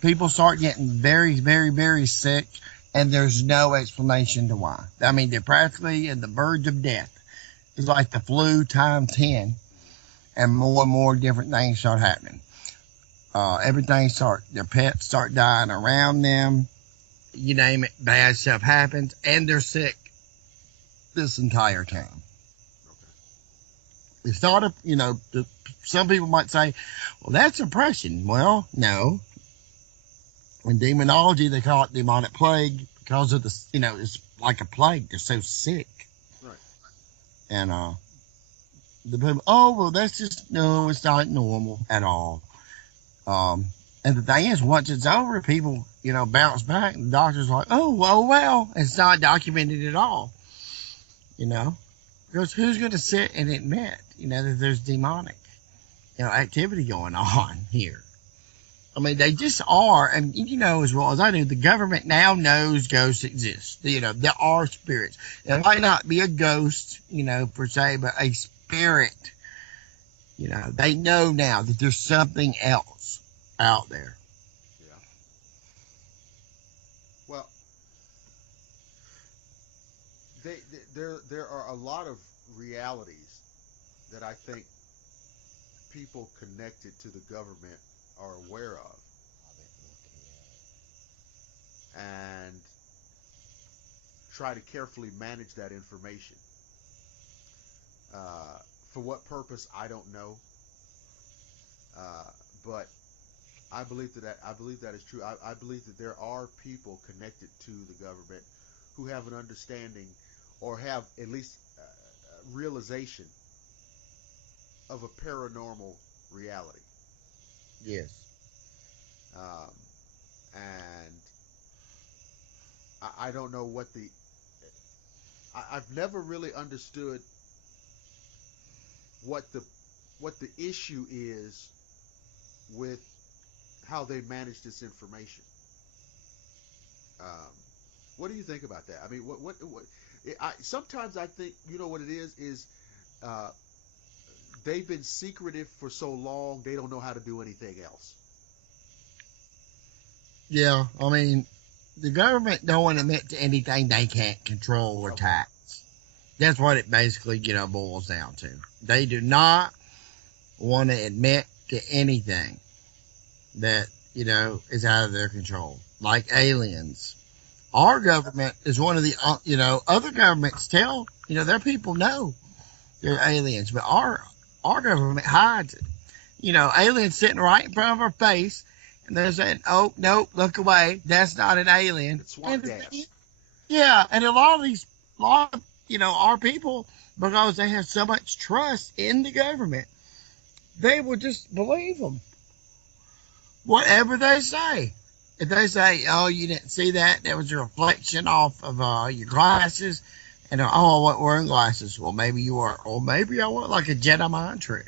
people start getting very, very, very sick, and there's no explanation to why. I mean, they're practically on the verge of death. It's like the flu times 10, and more different things start happening. Their pets start dying around them. You name it, bad stuff happens, and they're sick this entire time. Okay. It's not some people might say, well, that's oppression. Well, no. In demonology, they call it demonic plague because of it's like a plague. They're so sick. Right. And the people, oh, well, it's not normal at all. And the thing is, once it's over, people, bounce back. And the doctor's like, oh, well, it's not documented at all. Because who's going to sit and admit, that there's demonic, activity going on here? I mean, they just are. And as well as I do, the government now knows ghosts exist. There are spirits. It might not be a ghost, per se, but a spirit. They know now that there's something else out there. Yeah. Well, there are a lot of realities that I think people connected to the government are aware of, and try to carefully manage that information. For what purpose, I don't know. But I believe that is true. I believe that there are people connected to the government who have an understanding or have at least a realization of a paranormal reality. Yes. And I don't know what I've never really understood what the issue is with how they manage this information. What do you think about that? I mean, sometimes I think, what it is they've been secretive for so long, they don't know how to do anything else. Yeah, I mean, the government don't want to admit to anything they can't control or tax. That's what it basically, boils down to. They do not want to admit to anything that, is out of their control. Like aliens. Our government is one of the, other governments tell, their people know they're aliens, but our government hides it. Aliens sitting right in front of our face, and they're saying, oh, nope, look away. That's not an alien. It's swamp gas. Yeah, and a lot of, our people, because they have so much trust in the government, they will just believe them. Whatever they say. If they say, oh, you didn't see that, there was a reflection off of your glasses, and I wasn't wearing glasses. Well, maybe you were. Or maybe I was, like a Jedi mind trick.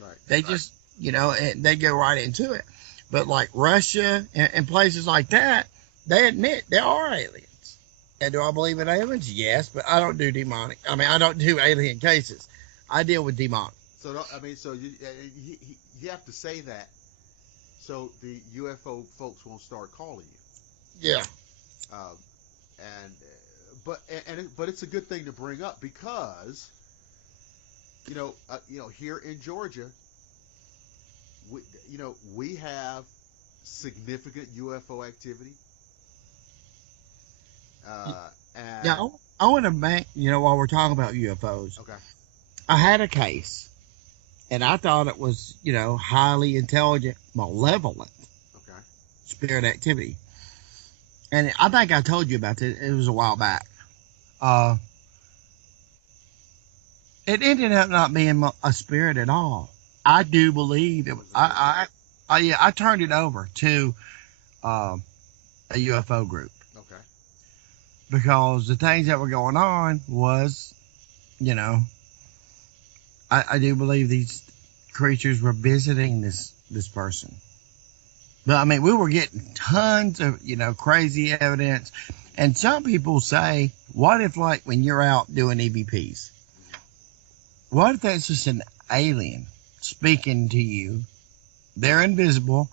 Right. They just, and they go right into it. But like Russia and places like that, they admit there are aliens. And do I believe in aliens? Yes, but I don't do demonic. I mean, I don't do alien cases. I deal with demonic. So you have to say that so the UFO folks won't start calling you. Yeah. But it's a good thing to bring up because here in Georgia, we have significant UFO activity. Yeah, I want to make, while we're talking about UFOs. Okay. I had a case, and I thought it was, highly intelligent, malevolent spirit activity. And I think I told you about it. It was a while back. uh, it ended up not being a spirit at all. I do believe it. I turned it over to a UFO group. Okay. Because the things that were going on was, I do believe these creatures were visiting this person. But I mean, we were getting tons of, crazy evidence. And some people say, what if, like, when you're out doing EVPs, what if that's just an alien speaking to you? They're invisible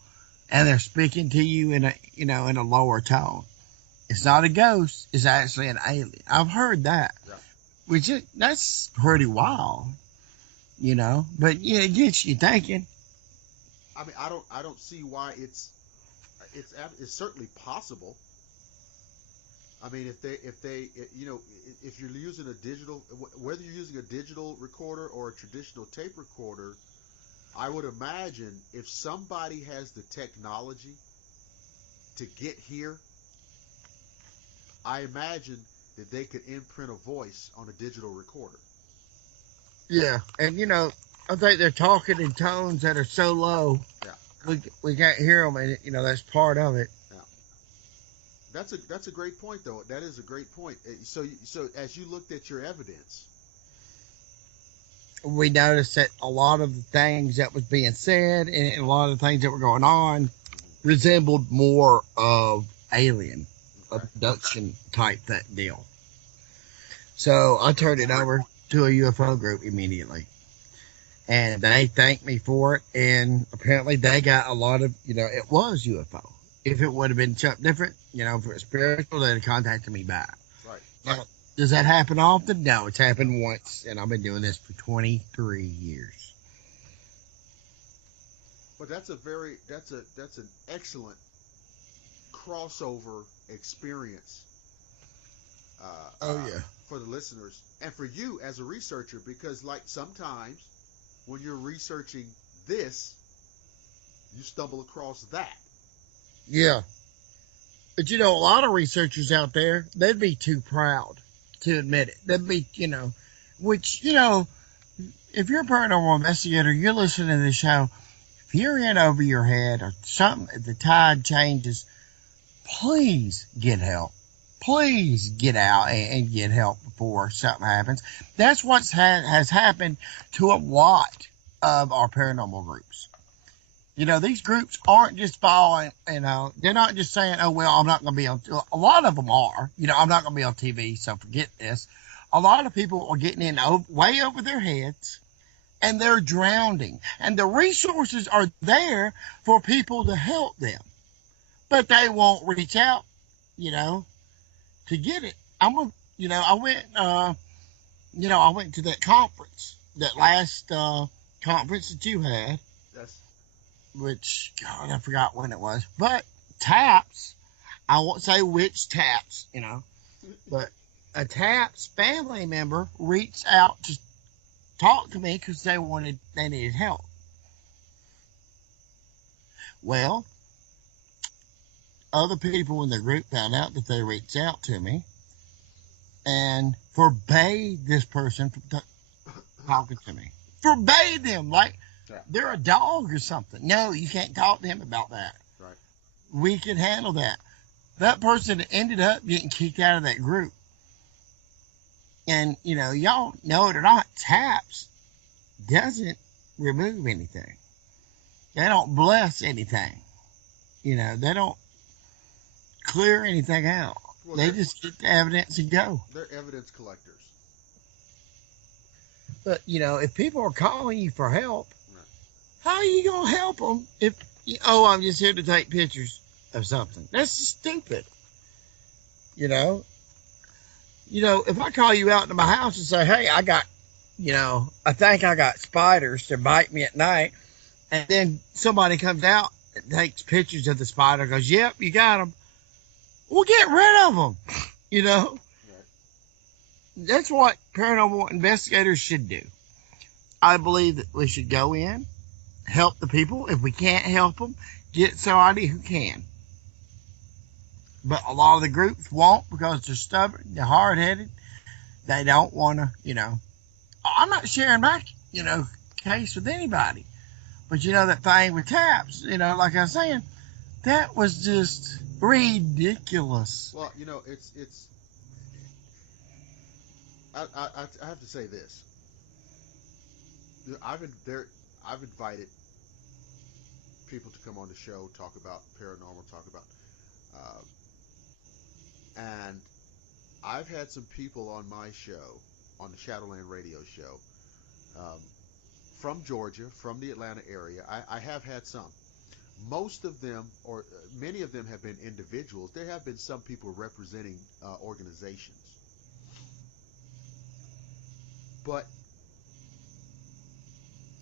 and they're speaking to you in a lower tone. It's not a ghost. It's actually an alien. I've heard that, yeah. That's pretty wild, But it gets you thinking. I mean, I don't see why it's certainly possible. I mean, if you're using a digital, whether you're using a digital recorder or a traditional tape recorder, I would imagine if somebody has the technology to get here, I imagine that they could imprint a voice on a digital recorder. Yeah, and I think they're talking in tones that are so low, yeah, we can't hear them, and that's part of it. Yeah, that's a great point, though. That is a great point. So as you looked at your evidence, we noticed that a lot of the things that was being said and a lot of the things that were going on resembled more of alien abduction type that deal. So I turned it over to a UFO group immediately, and they thanked me for it. And apparently they got a lot of, it was UFO. If it would have been something different, if it was spiritual, they'd have contacted me back. Right. Now, does that happen often? No, it's happened once, and I've been doing this for 23 years. But that's an excellent crossover experience. For the listeners and for you as a researcher, because like sometimes when you're researching this, you stumble across that. Yeah. But a lot of researchers out there, they'd be too proud to admit it. They'd be, which, if you're a paranormal investigator, you're listening to this show, if you're in over your head or something, if the tide changes, please get help. Please get out and get help before something happens. That's what has happened to a lot of our paranormal groups. These groups aren't just following, they're not just saying, oh, well, I'm not going to be on, a lot of them are, I'm not going to be on TV, so forget this. A lot of people are getting in way over their heads, and they're drowning. And the resources are there for people to help them. But they won't reach out, to get it. I went to that conference, that last conference that you had. Yes. Which, God, I forgot when it was. But TAPS, I won't say which TAPS, but a TAPS family member reached out to talk to me because they needed help. Well, other people in the group found out that they reached out to me and forbade this person from talking to me. Forbade them, like they're a dog or something. No, you can't talk to him about that. Right. We can handle that. That person ended up getting kicked out of that group. And, y'all know it or not, TAPS doesn't remove anything. They don't bless anything. They don't clear anything out. Well, they just get the evidence and go. They're evidence collectors. But, if people are calling you for help, how are you going to help them if, I'm just here to take pictures of something? That's just stupid. If I call you out to my house and say, hey, I got, I think I got spiders to bite me at night, and then somebody comes out and takes pictures of the spider and goes, yep, you got them. Well, get rid of them, Right. That's what paranormal investigators should do. I believe that we should go in, help the people. If we can't help them, get somebody who can. But a lot of the groups won't because they're stubborn, they're hard-headed, They don't want to, I'm not sharing my, case with anybody. But that thing with taps, like I was saying, that was just ridiculous. Well, it's. I have to say this. I've invited people to come on the show, talk about paranormal, and I've had some people on my show, on the Shadowland radio show, from Georgia, from the Atlanta area. I have had some. Most of them, or many of them, have been individuals. There have been some people representing organizations. But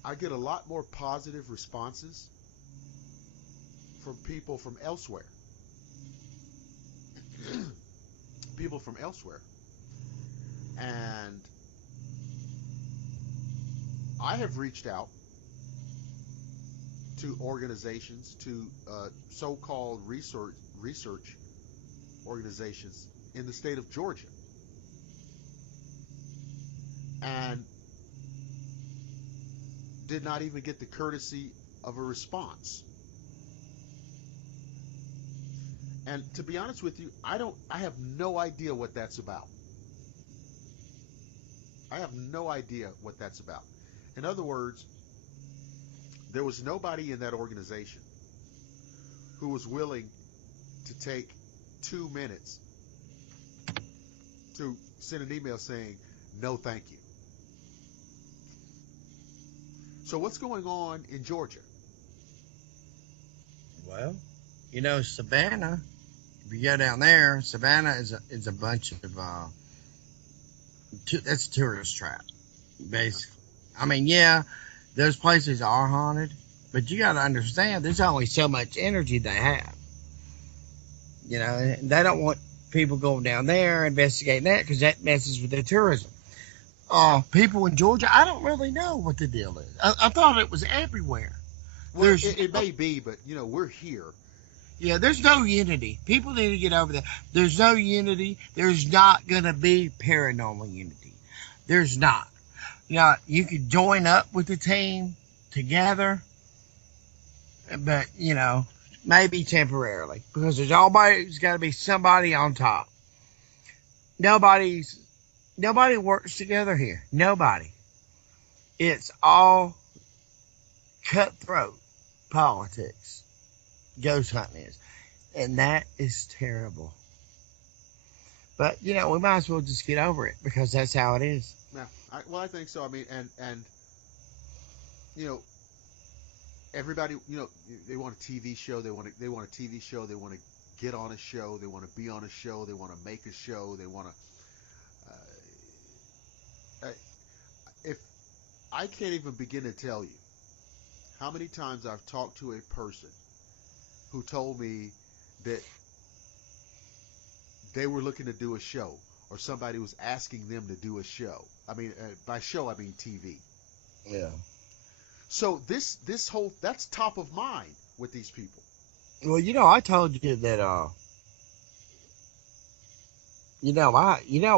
I get a lot more positive responses from people from elsewhere. People from elsewhere. And I have reached out to organizations, to so-called research organizations in the state of Georgia. And did not even get the courtesy of a response. And to be honest with you, I have no idea what that's about. I have no idea what that's about. In other words, there was nobody in that organization who was willing to take 2 minutes to send an email saying, no, thank you. So what's going on in Georgia? Well, Savannah, if you go down there, Savannah is a bunch of, that's a tourist trap, basically. I mean, yeah, those places are haunted, but you got to understand there's only so much energy they have. They don't want people going down there investigating that because that messes with their tourism. People in Georgia, I don't really know what the deal is. I thought it was everywhere. Well, it may be, but we're here. Yeah, there's no unity. People need to get over that. There's no unity. There's not going to be paranormal unity. There's not. You could join up with the team together, but, maybe temporarily because there's got to be somebody on top. Nobody works together here. Nobody. It's all cutthroat politics. Ghost hunting is. And that is terrible. But, we might as well just get over it because that's how it is. Yeah, I think so. I mean, and everybody, they want a TV show. They want a TV show. They want to get on a show. They want to be on a show. They want to make a show. They want to. If I can't even begin to tell you how many times I've talked to a person who told me that they were looking to do a show, or somebody was asking them to do a show. I mean, by show I mean TV. Yeah. So this whole, that's top of mind with these people. Well, I told you that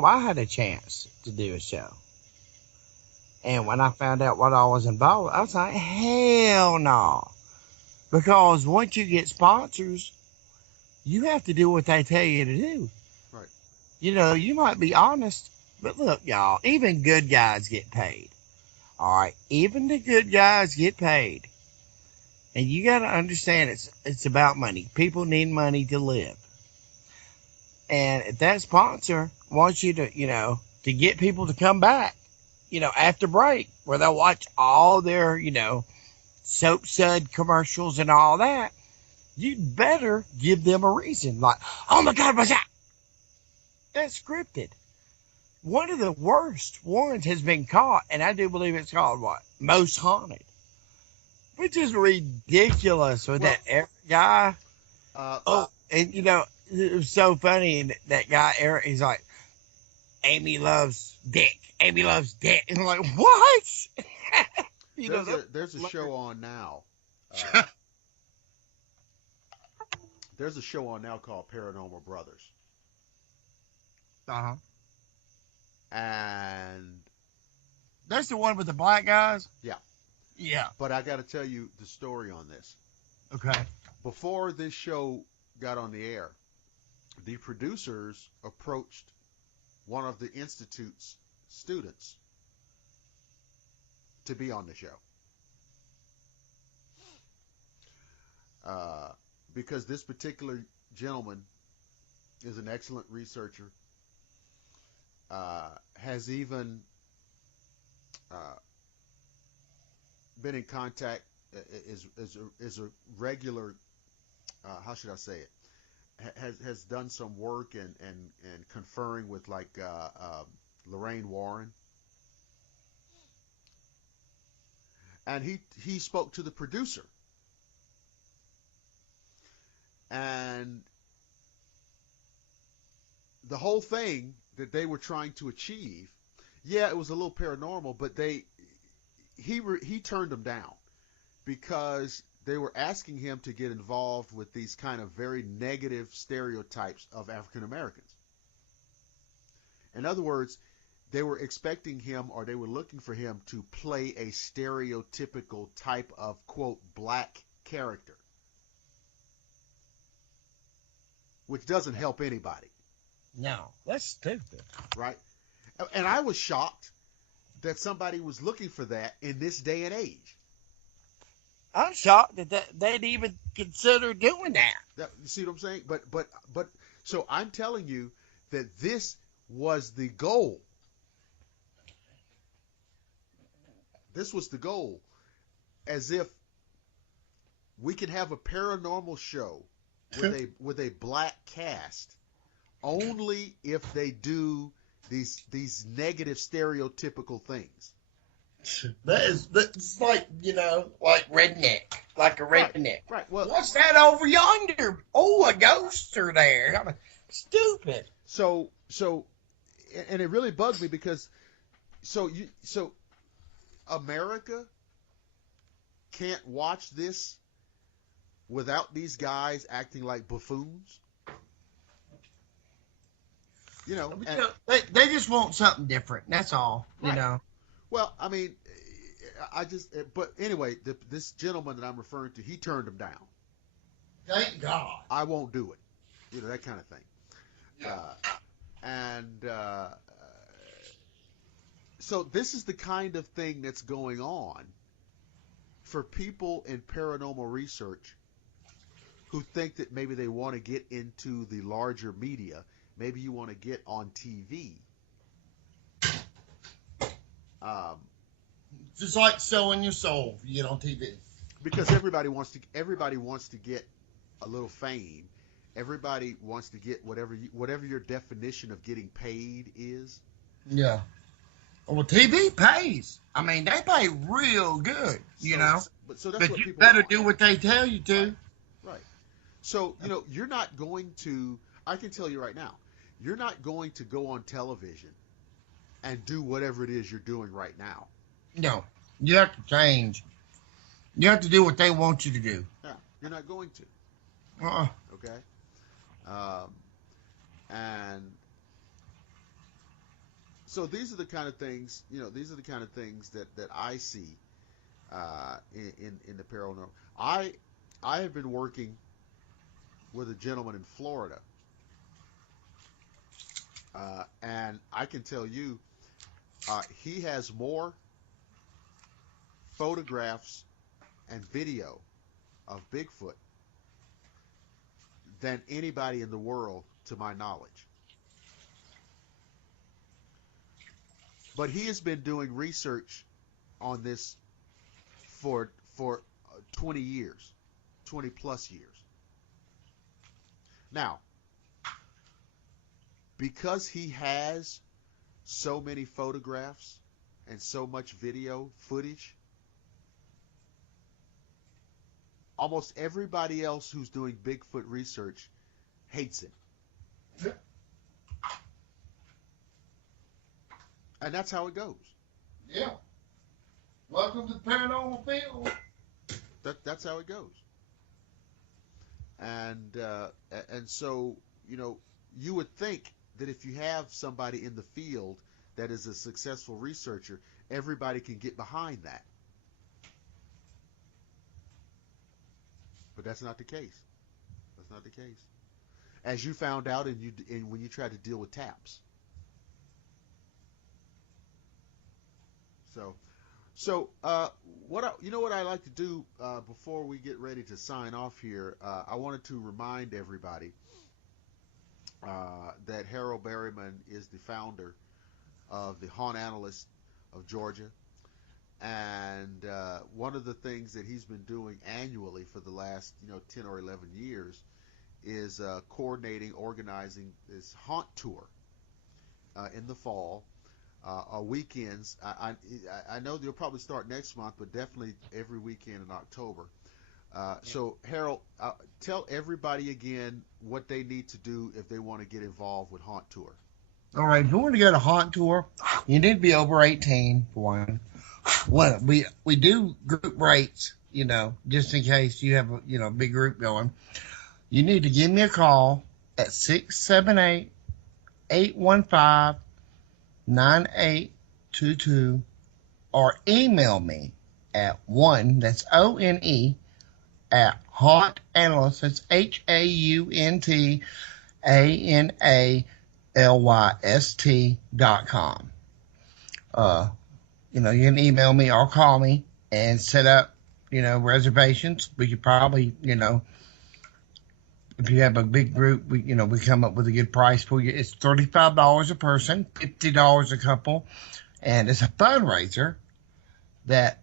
I had a chance to do a show. And when I found out what I was involved with, I was like, hell no. Because once you get sponsors, you have to do what they tell you to do. Right. You might be honest, but look, y'all, even good guys get paid. All right. Even the good guys get paid. And you got to understand it's about money. People need money to live. And if that sponsor wants you to, to get people to come back, after break, where they'll watch all their, soap sud commercials and all that, you'd better give them a reason. Like, oh my God, what's that? That's scripted. One of the worst ones has been caught, and I do believe it's called what? Most Haunted. Which is ridiculous with that Eric guy. And it was so funny. That guy, Eric, he's like, Amy loves dick. Amy loves dick. And I'm like, what? There's a show on now. There's a show on now called Paranormal Brothers. Uh-huh. And That's the one with the black guys? yeah. Yeah. But I got to tell you the story on this. Okay. Before this show got on the air, the producers approached one of the Institute's students to be on the show. Because this particular gentleman is an excellent researcher, has even been in contact, is a regular, how should I say it, has done some work and conferring with like Lorraine Warren. And he spoke to the producer. And the whole thing that they were trying to achieve, yeah, it was a little paranormal, but he turned them down because they were asking him to get involved with these kind of very negative stereotypes of African Americans. In other words, they were expecting him, or they were looking for him to play a stereotypical type of, quote, black character, which doesn't help anybody. No, that's stupid. Right? And I was shocked that somebody was looking for that in this day and age. I'm shocked that they'd even consider doing that. You see what I'm saying? But so I'm telling you that this was the goal. This was the goal. As if we could have a paranormal show with a black cast only if they do these negative stereotypical things. That's like, like redneck, like a redneck. Right. Well, what's that over yonder? Oh, a ghoster there. I mean, stupid. So, and it really bugged me because, so America can't watch this without these guys acting like buffoons. They just want something different. That's all. Right. Well, I mean, but anyway, this gentleman that I'm referring to, he turned him down. Thank God. I won't do it. That kind of thing. Yeah. So this is the kind of thing that's going on for people in paranormal research who think that maybe they want to get into the larger media. Maybe you want to get on TV. Just like selling your soul if you get on TV. Because everybody wants to get a little fame. Everybody wants to get whatever your definition of getting paid is. Yeah. Well, TV pays. I mean, they pay real good, But you better do what they tell you to. Right. So, you're not going to, I can tell you right now, you're not going to go on television and do whatever it is you're doing right now. No. You have to change. You have to do what they want you to do. Yeah. You're not going to. Uh-uh. Okay? And so these are the kind of things, that I see in the paranormal. I have been working with a gentleman in Florida, and I can tell you, he has more photographs and video of Bigfoot than anybody in the world, to my knowledge. But he has been doing research on this for 20 years, 20 plus years. Now, because he has so many photographs and so much video footage, almost everybody else who's doing Bigfoot research hates him. And that's how it goes. Yeah. Welcome to the paranormal field. That's how it goes. And so, you would think that if you have somebody in the field that is a successful researcher, everybody can get behind that. But that's not the case. That's not the case. As you found out when you tried to deal with TAPS. So what I like to do before we get ready to sign off here, I wanted to remind everybody that Harold Berryman is the founder of the Haunt Analyst of Georgia, and one of the things that he's been doing annually for the last 10 or 11 years is coordinating, organizing this haunt tour in the fall. Weekends. I know they'll probably start next month, but definitely every weekend in October. So, Harold, tell everybody again what they need to do if they want to get involved with Haunt Tour. All right, if you want to go to Haunt Tour, you need to be over 18 for one. Well, we do group rates, just in case you have a big group going. You need to give me a call at 678-815-9822 or email me at that's ONE at Haunt Analyst, that's HAUNTANALYST.com. You can email me or call me and set up, reservations. We could probably, if you have a big group, we come up with a good price for you. It's $35 a person, $50 a couple, and it's a fundraiser that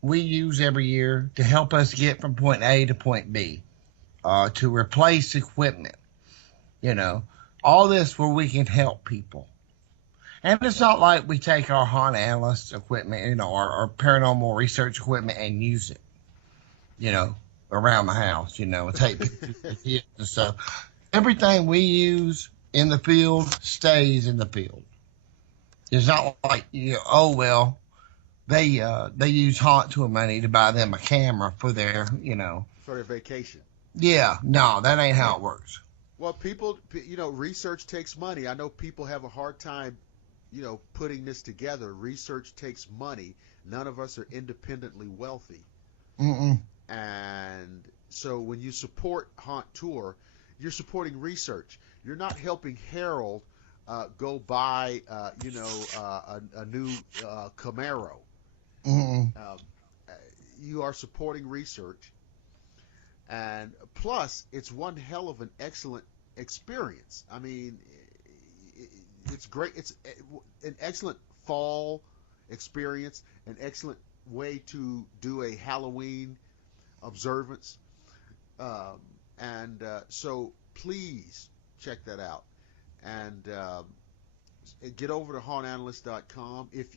we use every year to help us get from point A to point B, to replace equipment. All this where we can help people. And it's not like we take our haunt analyst equipment, our paranormal research equipment and use it, around the house, and take pictures and stuff. Everything we use in the field stays in the field. It's not like, they use Haunt Tour money to buy them a camera for their, For their vacation. Yeah, no, that ain't how it works. Well, people, research takes money. I know people have a hard time, putting this together. Research takes money. None of us are independently wealthy. Mm-mm. And so when you support Haunt Tour, you're supporting research. You're not helping Harold go buy, a new Camaro. Mm-mm. You are supporting research. And plus, it's one hell of an excellent experience. I mean, it's great. It's an excellent fall experience, an excellent way to do a Halloween observance. So please check that out. And get over to hauntanalyst.com. If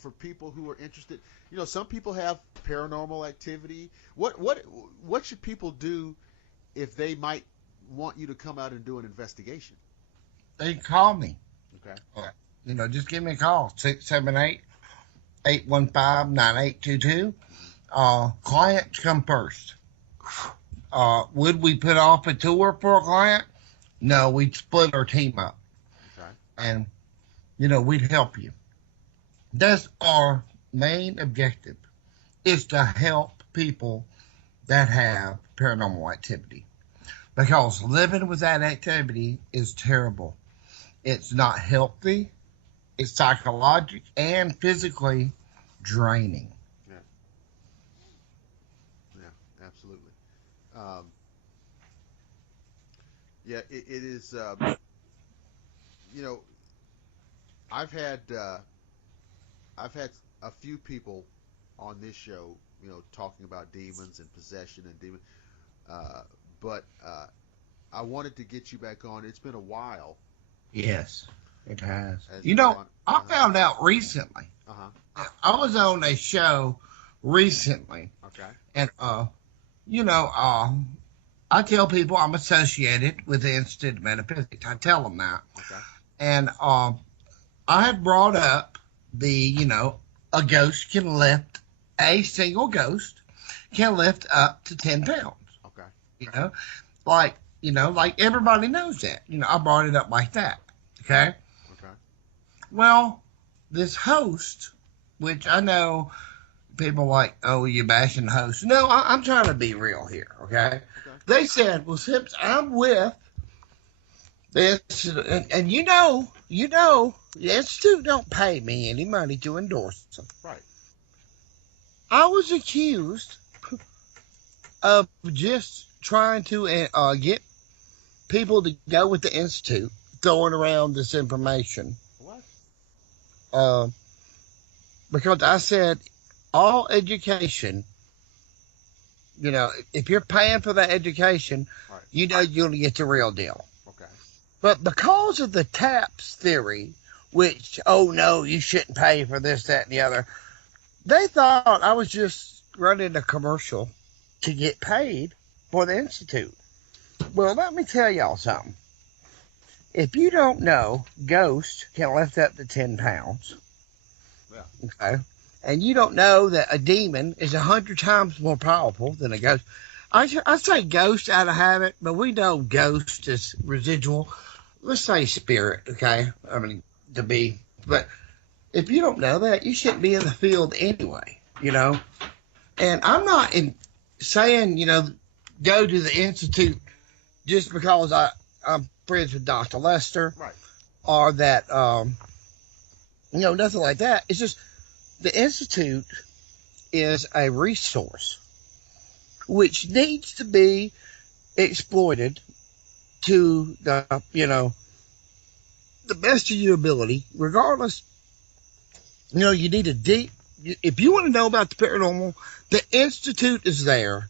for people who are interested, some people have paranormal activity. What should people do if they might want you to come out and do an investigation? They can call me. Okay. Just give me a call, 678-815-9822. Clients come first. Would we put off a tour for a client? No, we'd split our team up. Okay. And, we'd help you. That's our main objective, is to help people that have paranormal activity. Because living with that activity is terrible. It's not healthy. It's psychological and physically draining. Yeah, absolutely. It is. I've had a few people on this show, talking about demons and possession and demon. But I wanted to get you back on. It's been a while. Yes, it has. I found out recently. I was on a show recently. Okay. And, I tell people I'm associated with the Institute of Metaphysics. I tell them that. Okay. And I had brought up a ghost can lift, a single ghost can lift up to 10 pounds. Okay. Like everybody knows that. I brought it up like that. Okay. Okay. Well, this host, which I know people are like, oh, you're bashing the host. No, I'm trying to be real here, okay? They said, well, since I'm with this, and you know, the Institute don't pay me any money to endorse them. Right. I was accused of just trying to get people to go with the Institute, throwing around this information. What? Because I said all education, if you're paying for that education, Right. you're going to get the real deal. Okay. But because of the TAPS theory, which, oh no, you shouldn't pay for this, that, and the other, they thought I was just running a commercial to get paid for the Institute. Well, let me tell y'all something. If you don't know, ghosts can lift up to 10 pounds. Yeah. Okay. And you don't know that a demon is 100 times more powerful than a ghost. I say ghost out of habit, but we know ghost is residual. Let's say spirit, okay? I mean, but if you don't know that, you shouldn't be in the field anyway, And I'm not saying, go to the Institute just because I'm friends with Dr. Lester. Right. Or that, nothing like that. It's just the Institute is a resource which needs to be exploited to the best of your ability, regardless. You need if you want to know about the paranormal, the Institute is there.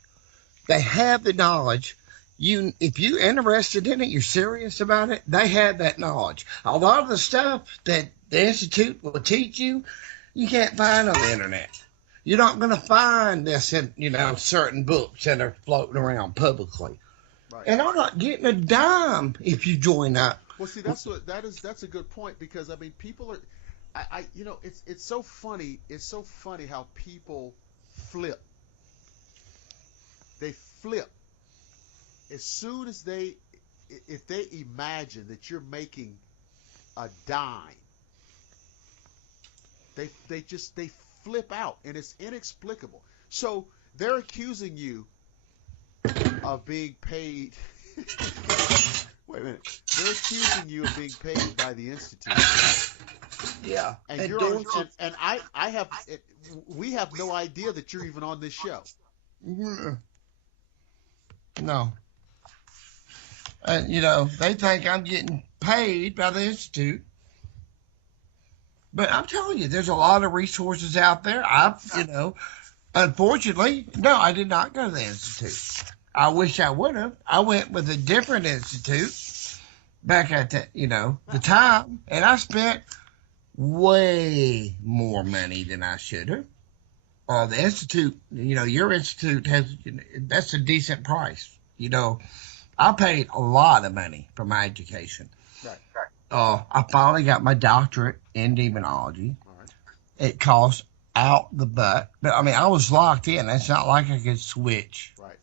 They have the knowledge. If you're interested in it, you're serious about it, they have that knowledge. A lot of the stuff that the Institute will teach you, you can't find on the internet. You're not going to find this in, certain books that are floating around publicly. Right. And I'm not getting a dime if you join up. Well, see, that's a good point, because I mean, people are, it's so funny. It's so funny how people flip. They flip as soon as if they imagine that you're making a dime. They flip out, and it's inexplicable. So they're accusing you of being paid. Wait a minute. They're accusing you of being paid by the Institute. Yeah. And we have no idea that you're even on this show. No. And, they think I'm getting paid by the Institute. But I'm telling you, there's a lot of resources out there. Unfortunately, no, I did not go to the Institute. I wish I would have. I went with a different institute back at the time, and I spent way more money than I should have. The Institute, your Institute that's a decent price. I paid a lot of money for my education. Right. I finally got my doctorate in demonology. All right. It cost out the butt, but I mean, I was locked in. It's not like I could switch. Right.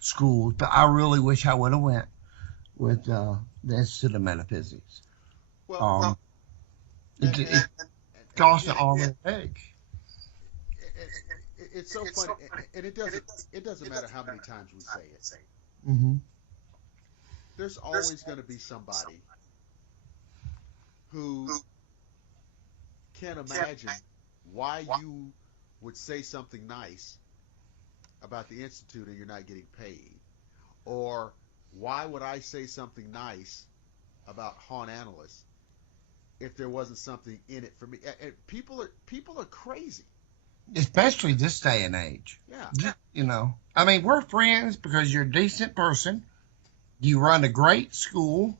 Schools, but I really wish I would have went with the Institute of Metaphysics. Well, it cost an arm and a leg. It's so funny, and it doesn't matter how many times we say it. Mm-hmm. There's always going to be somebody who can't imagine why you would say something nice about the Institute and you're not getting paid, or why would I say something nice about haunt analysts if there wasn't something in it for me? And people are crazy, especially this day and age. Yeah. I mean, we're friends because you're a decent person. You run a great school.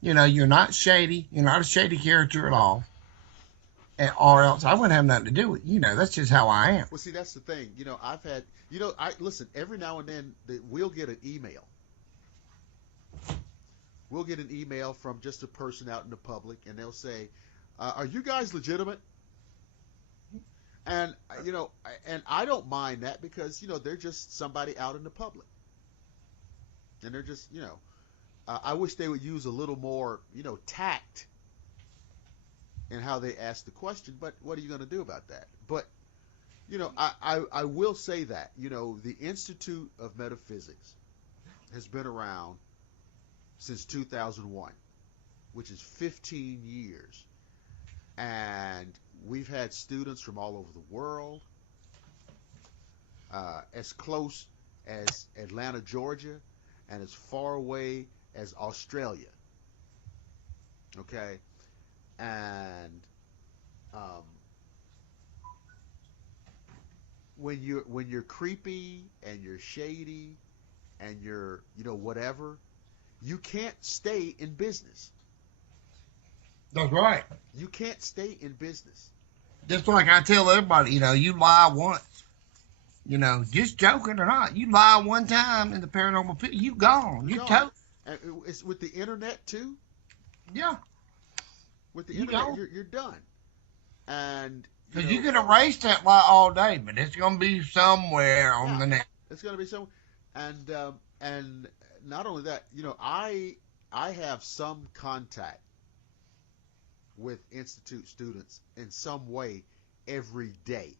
You're not shady. You're not a shady character at all. Or else I wouldn't have nothing to do with you. That's just how I am. Well, see, that's the thing. I've had, listen, every now and then we'll get an email. We'll get an email from just a person out in the public, and they'll say, are you guys legitimate? And, and I don't mind that because, they're just somebody out in the public. And they're just, I wish they would use a little more, tact in how they ask the question, but what are you going to do about that? But, I will say that, the Institute of Metaphysics has been around since 2001, which is 15 years. And we've had students from all over the world, as close as Atlanta, Georgia, and as far away as Australia. Okay? And when you're creepy and you're shady and you're whatever, you can't stay in business. That's right. You can't stay in business. Just like I tell everybody, you lie once. Just joking or not, you lie one time in the paranormal field, you gone. You toast. And it's with the internet too. Yeah. With the internet, you're done. And because you can erase that lie all day, but it's gonna be somewhere on the net. It's gonna be somewhere, and not only that, I have some contact with Institute students in some way every day.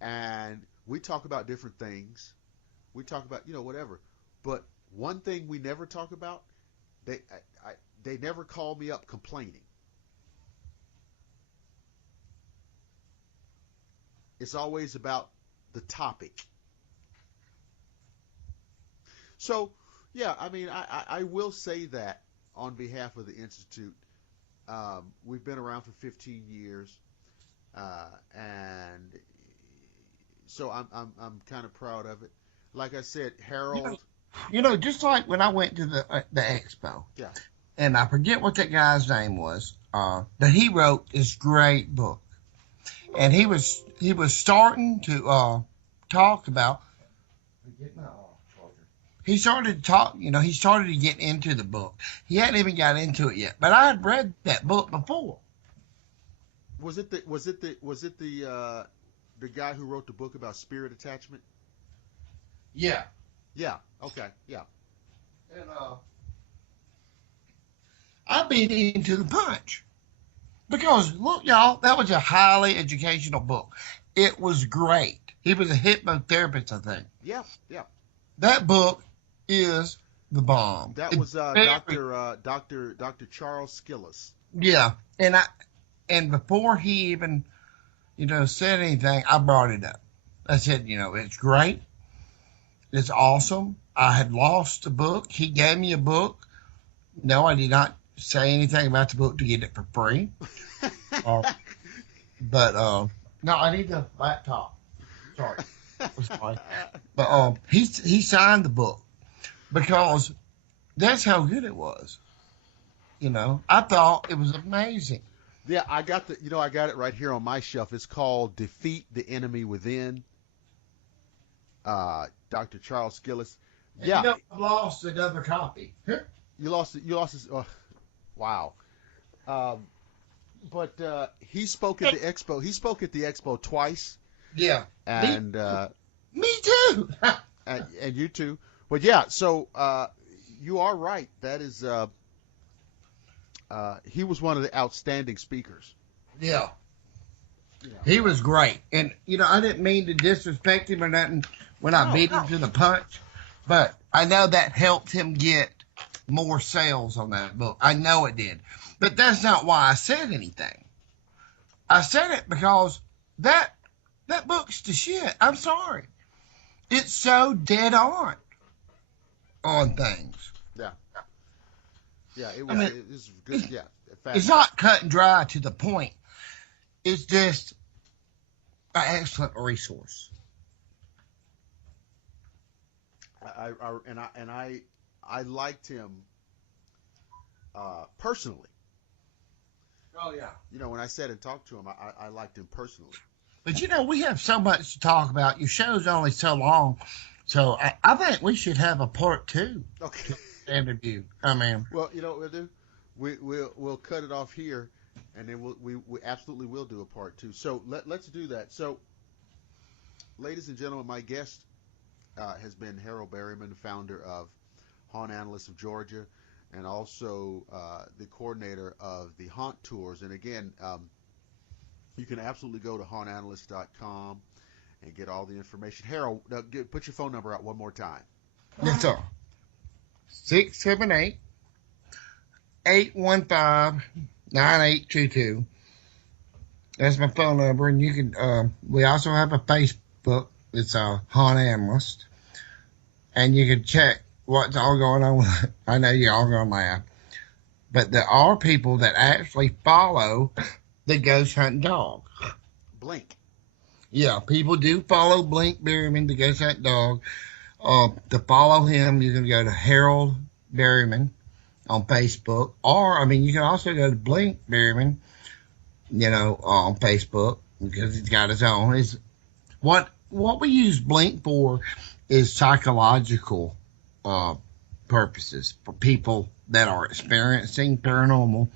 And we talk about different things. We talk about, whatever. But one thing we never talk about, they never call me up complaining. It's always about the topic. So, yeah, I mean, I will say that on behalf of the Institute. We've been around for 15 years, and so I'm kind of proud of it. Like I said, Harold. Just like when I went to the expo. Yeah. And I forget what that guy's name was. That he wrote this great book, and he was starting to talk about. He started to talk. He started to get into the book. He hadn't even got into it yet, but I had read that book before. Was it the guy who wrote the book about spirit attachment? Yeah. Yeah. Okay. Yeah. And I beat him to the punch because look, y'all, that was a highly educational book. It was great. He was a hypnotherapist, I think. Yeah. Yeah. That book is the bomb. That was Dr. Charles Skillis. Yeah, and before he even said anything, I brought it up. I said, it's great. It's awesome. I had lost the book. He gave me a book. No, I did not say anything about the book to get it for free. But no, I need the laptop. Sorry. But he signed the book because that's how good it was. I thought it was amazing. Yeah, I got it right here on my shelf. It's called Defeat the Enemy Within. Dr. Charles Skillis. Yeah. I've lost another copy. You lost his. Wow. But he spoke at the expo. He spoke at the expo twice. Yeah. And me too. and you too. But yeah, so you are right. That is he was one of the outstanding speakers. Yeah. He was great. And I didn't mean to disrespect him or nothing when I beat him to the punch, but I know that helped him get more sales on that book. I know it did. But that's not why I said anything. I said it because that book's the shit. I'm sorry. It's so dead on things. Yeah. Yeah, it was, it was good. Yeah. It's not cut and dry to the point. It's just an excellent resource. I liked him personally. Oh yeah. When I sat and talked to him, I liked him personally. But we have so much to talk about. Your show's only so long, so I think we should have a part 2. Okay. Interview. I mean. Well, what we'll do? We'll cut it off here, and then we absolutely will do a part 2. So let's do that. So, ladies and gentlemen, my guest has been Harold Berryman, founder of Haunt Analysts of Georgia. and also the coordinator of the haunt tours. And again, you can absolutely go to hauntanalyst.com and get all the information. Harold, put your phone number out one more time. Yes, sir. 678-815-9822. That's my phone number, and you can. We also have a Facebook. It's a Haunt Analyst, and you can check what's all going on. I know you're all going to laugh, but there are people that actually follow the ghost hunting dog. Blink. Yeah, people do follow Blink Berryman, the ghost hunting dog. To follow him, you can go to Harold Berryman on Facebook, or you can also go to Blink Berryman, on Facebook, because he's got his own. What we use Blink for is psychological purposes for people that are experiencing paranormal.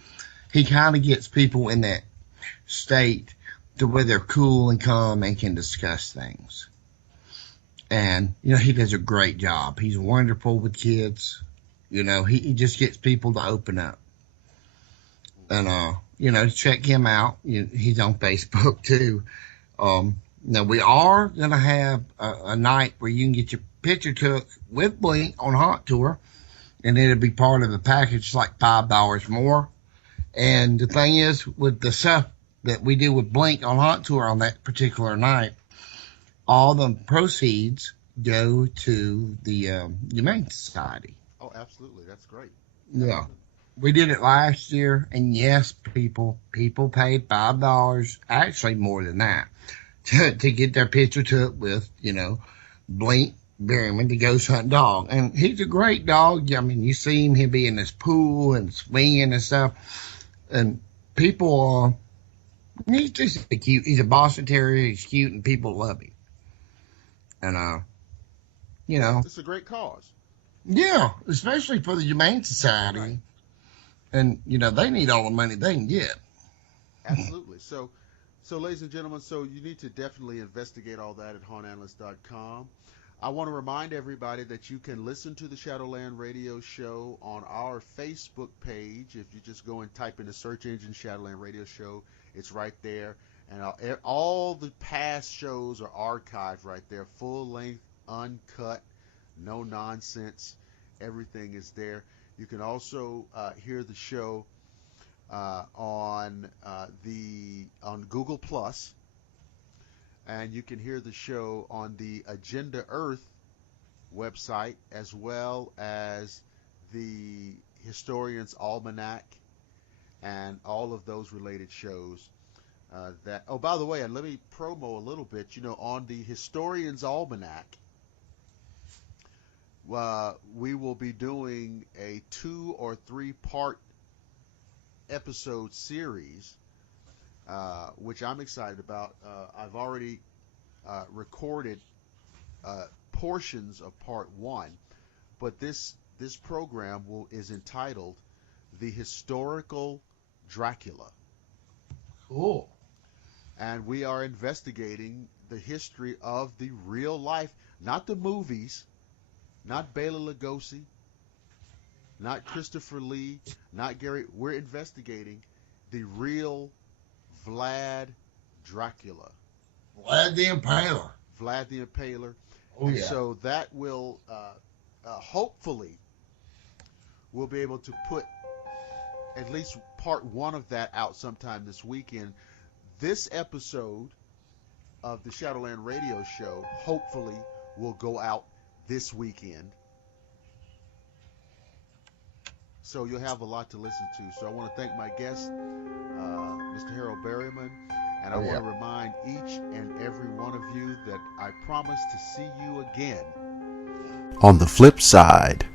He kind of gets people in that state to where they're cool and calm and can discuss things. And, he does a great job. He's wonderful with kids. He just gets people to open up. And, check him out. He's on Facebook, too. Now, we are going to have a night where you can get your picture took with Blink on Haunt Tour. And it'll be part of the package, like $5 more. And the thing is, with the stuff that we do with Blink on Haunt Tour on that particular night, all the proceeds go to the Humane Society. Oh, absolutely. That's great. Yeah. We did it last year, and yes, people paid $5, actually more than that, to get their picture took with, Blink Berryman, the ghost hunting dog. And he's a great dog. You see him, he'll be in this pool and swinging and stuff. And people, he's just cute. He's a Boston Terrier. He's cute, and people love him. And, it's a great cause. Yeah, especially for the Humane Society. Right. And, they need all the money they can get. Absolutely. So, ladies and gentlemen, you need to definitely investigate all that at hauntanalyst.com. I want to remind everybody that you can listen to the Shadowland Radio Show on our Facebook page. If you just go and type in the search engine Shadowland Radio Show, it's right there. And all the past shows are archived right there, full length, uncut, no nonsense. Everything is there. You can also hear the show on Google Plus, and you can hear the show on the Agenda Earth website, as well as the Historian's Almanac and all of those related shows. By the way, and let me promo a little bit. On the Historian's Almanac, we will be doing a 2 or 3 part episode series, which I'm excited about. I've already recorded portions of part 1, but this program is entitled The Historical Dracula. Cool. And we are investigating the history of the real life, not the movies, not Bela Lugosi, not Christopher Lee, not Gary. We're investigating the real Vlad Dracula. Vlad the Impaler. Vlad the Impaler. Oh, and yeah. so that will, hopefully, we'll be able to put at least part 1 of that out sometime this weekend. This episode of the Shadowland Radio Show hopefully will go out this weekend. So you'll have a lot to listen to. So I want to thank my guest, Mr. Harold Berryman, and I want to remind each and every one of you that I promise to see you again on the flip side.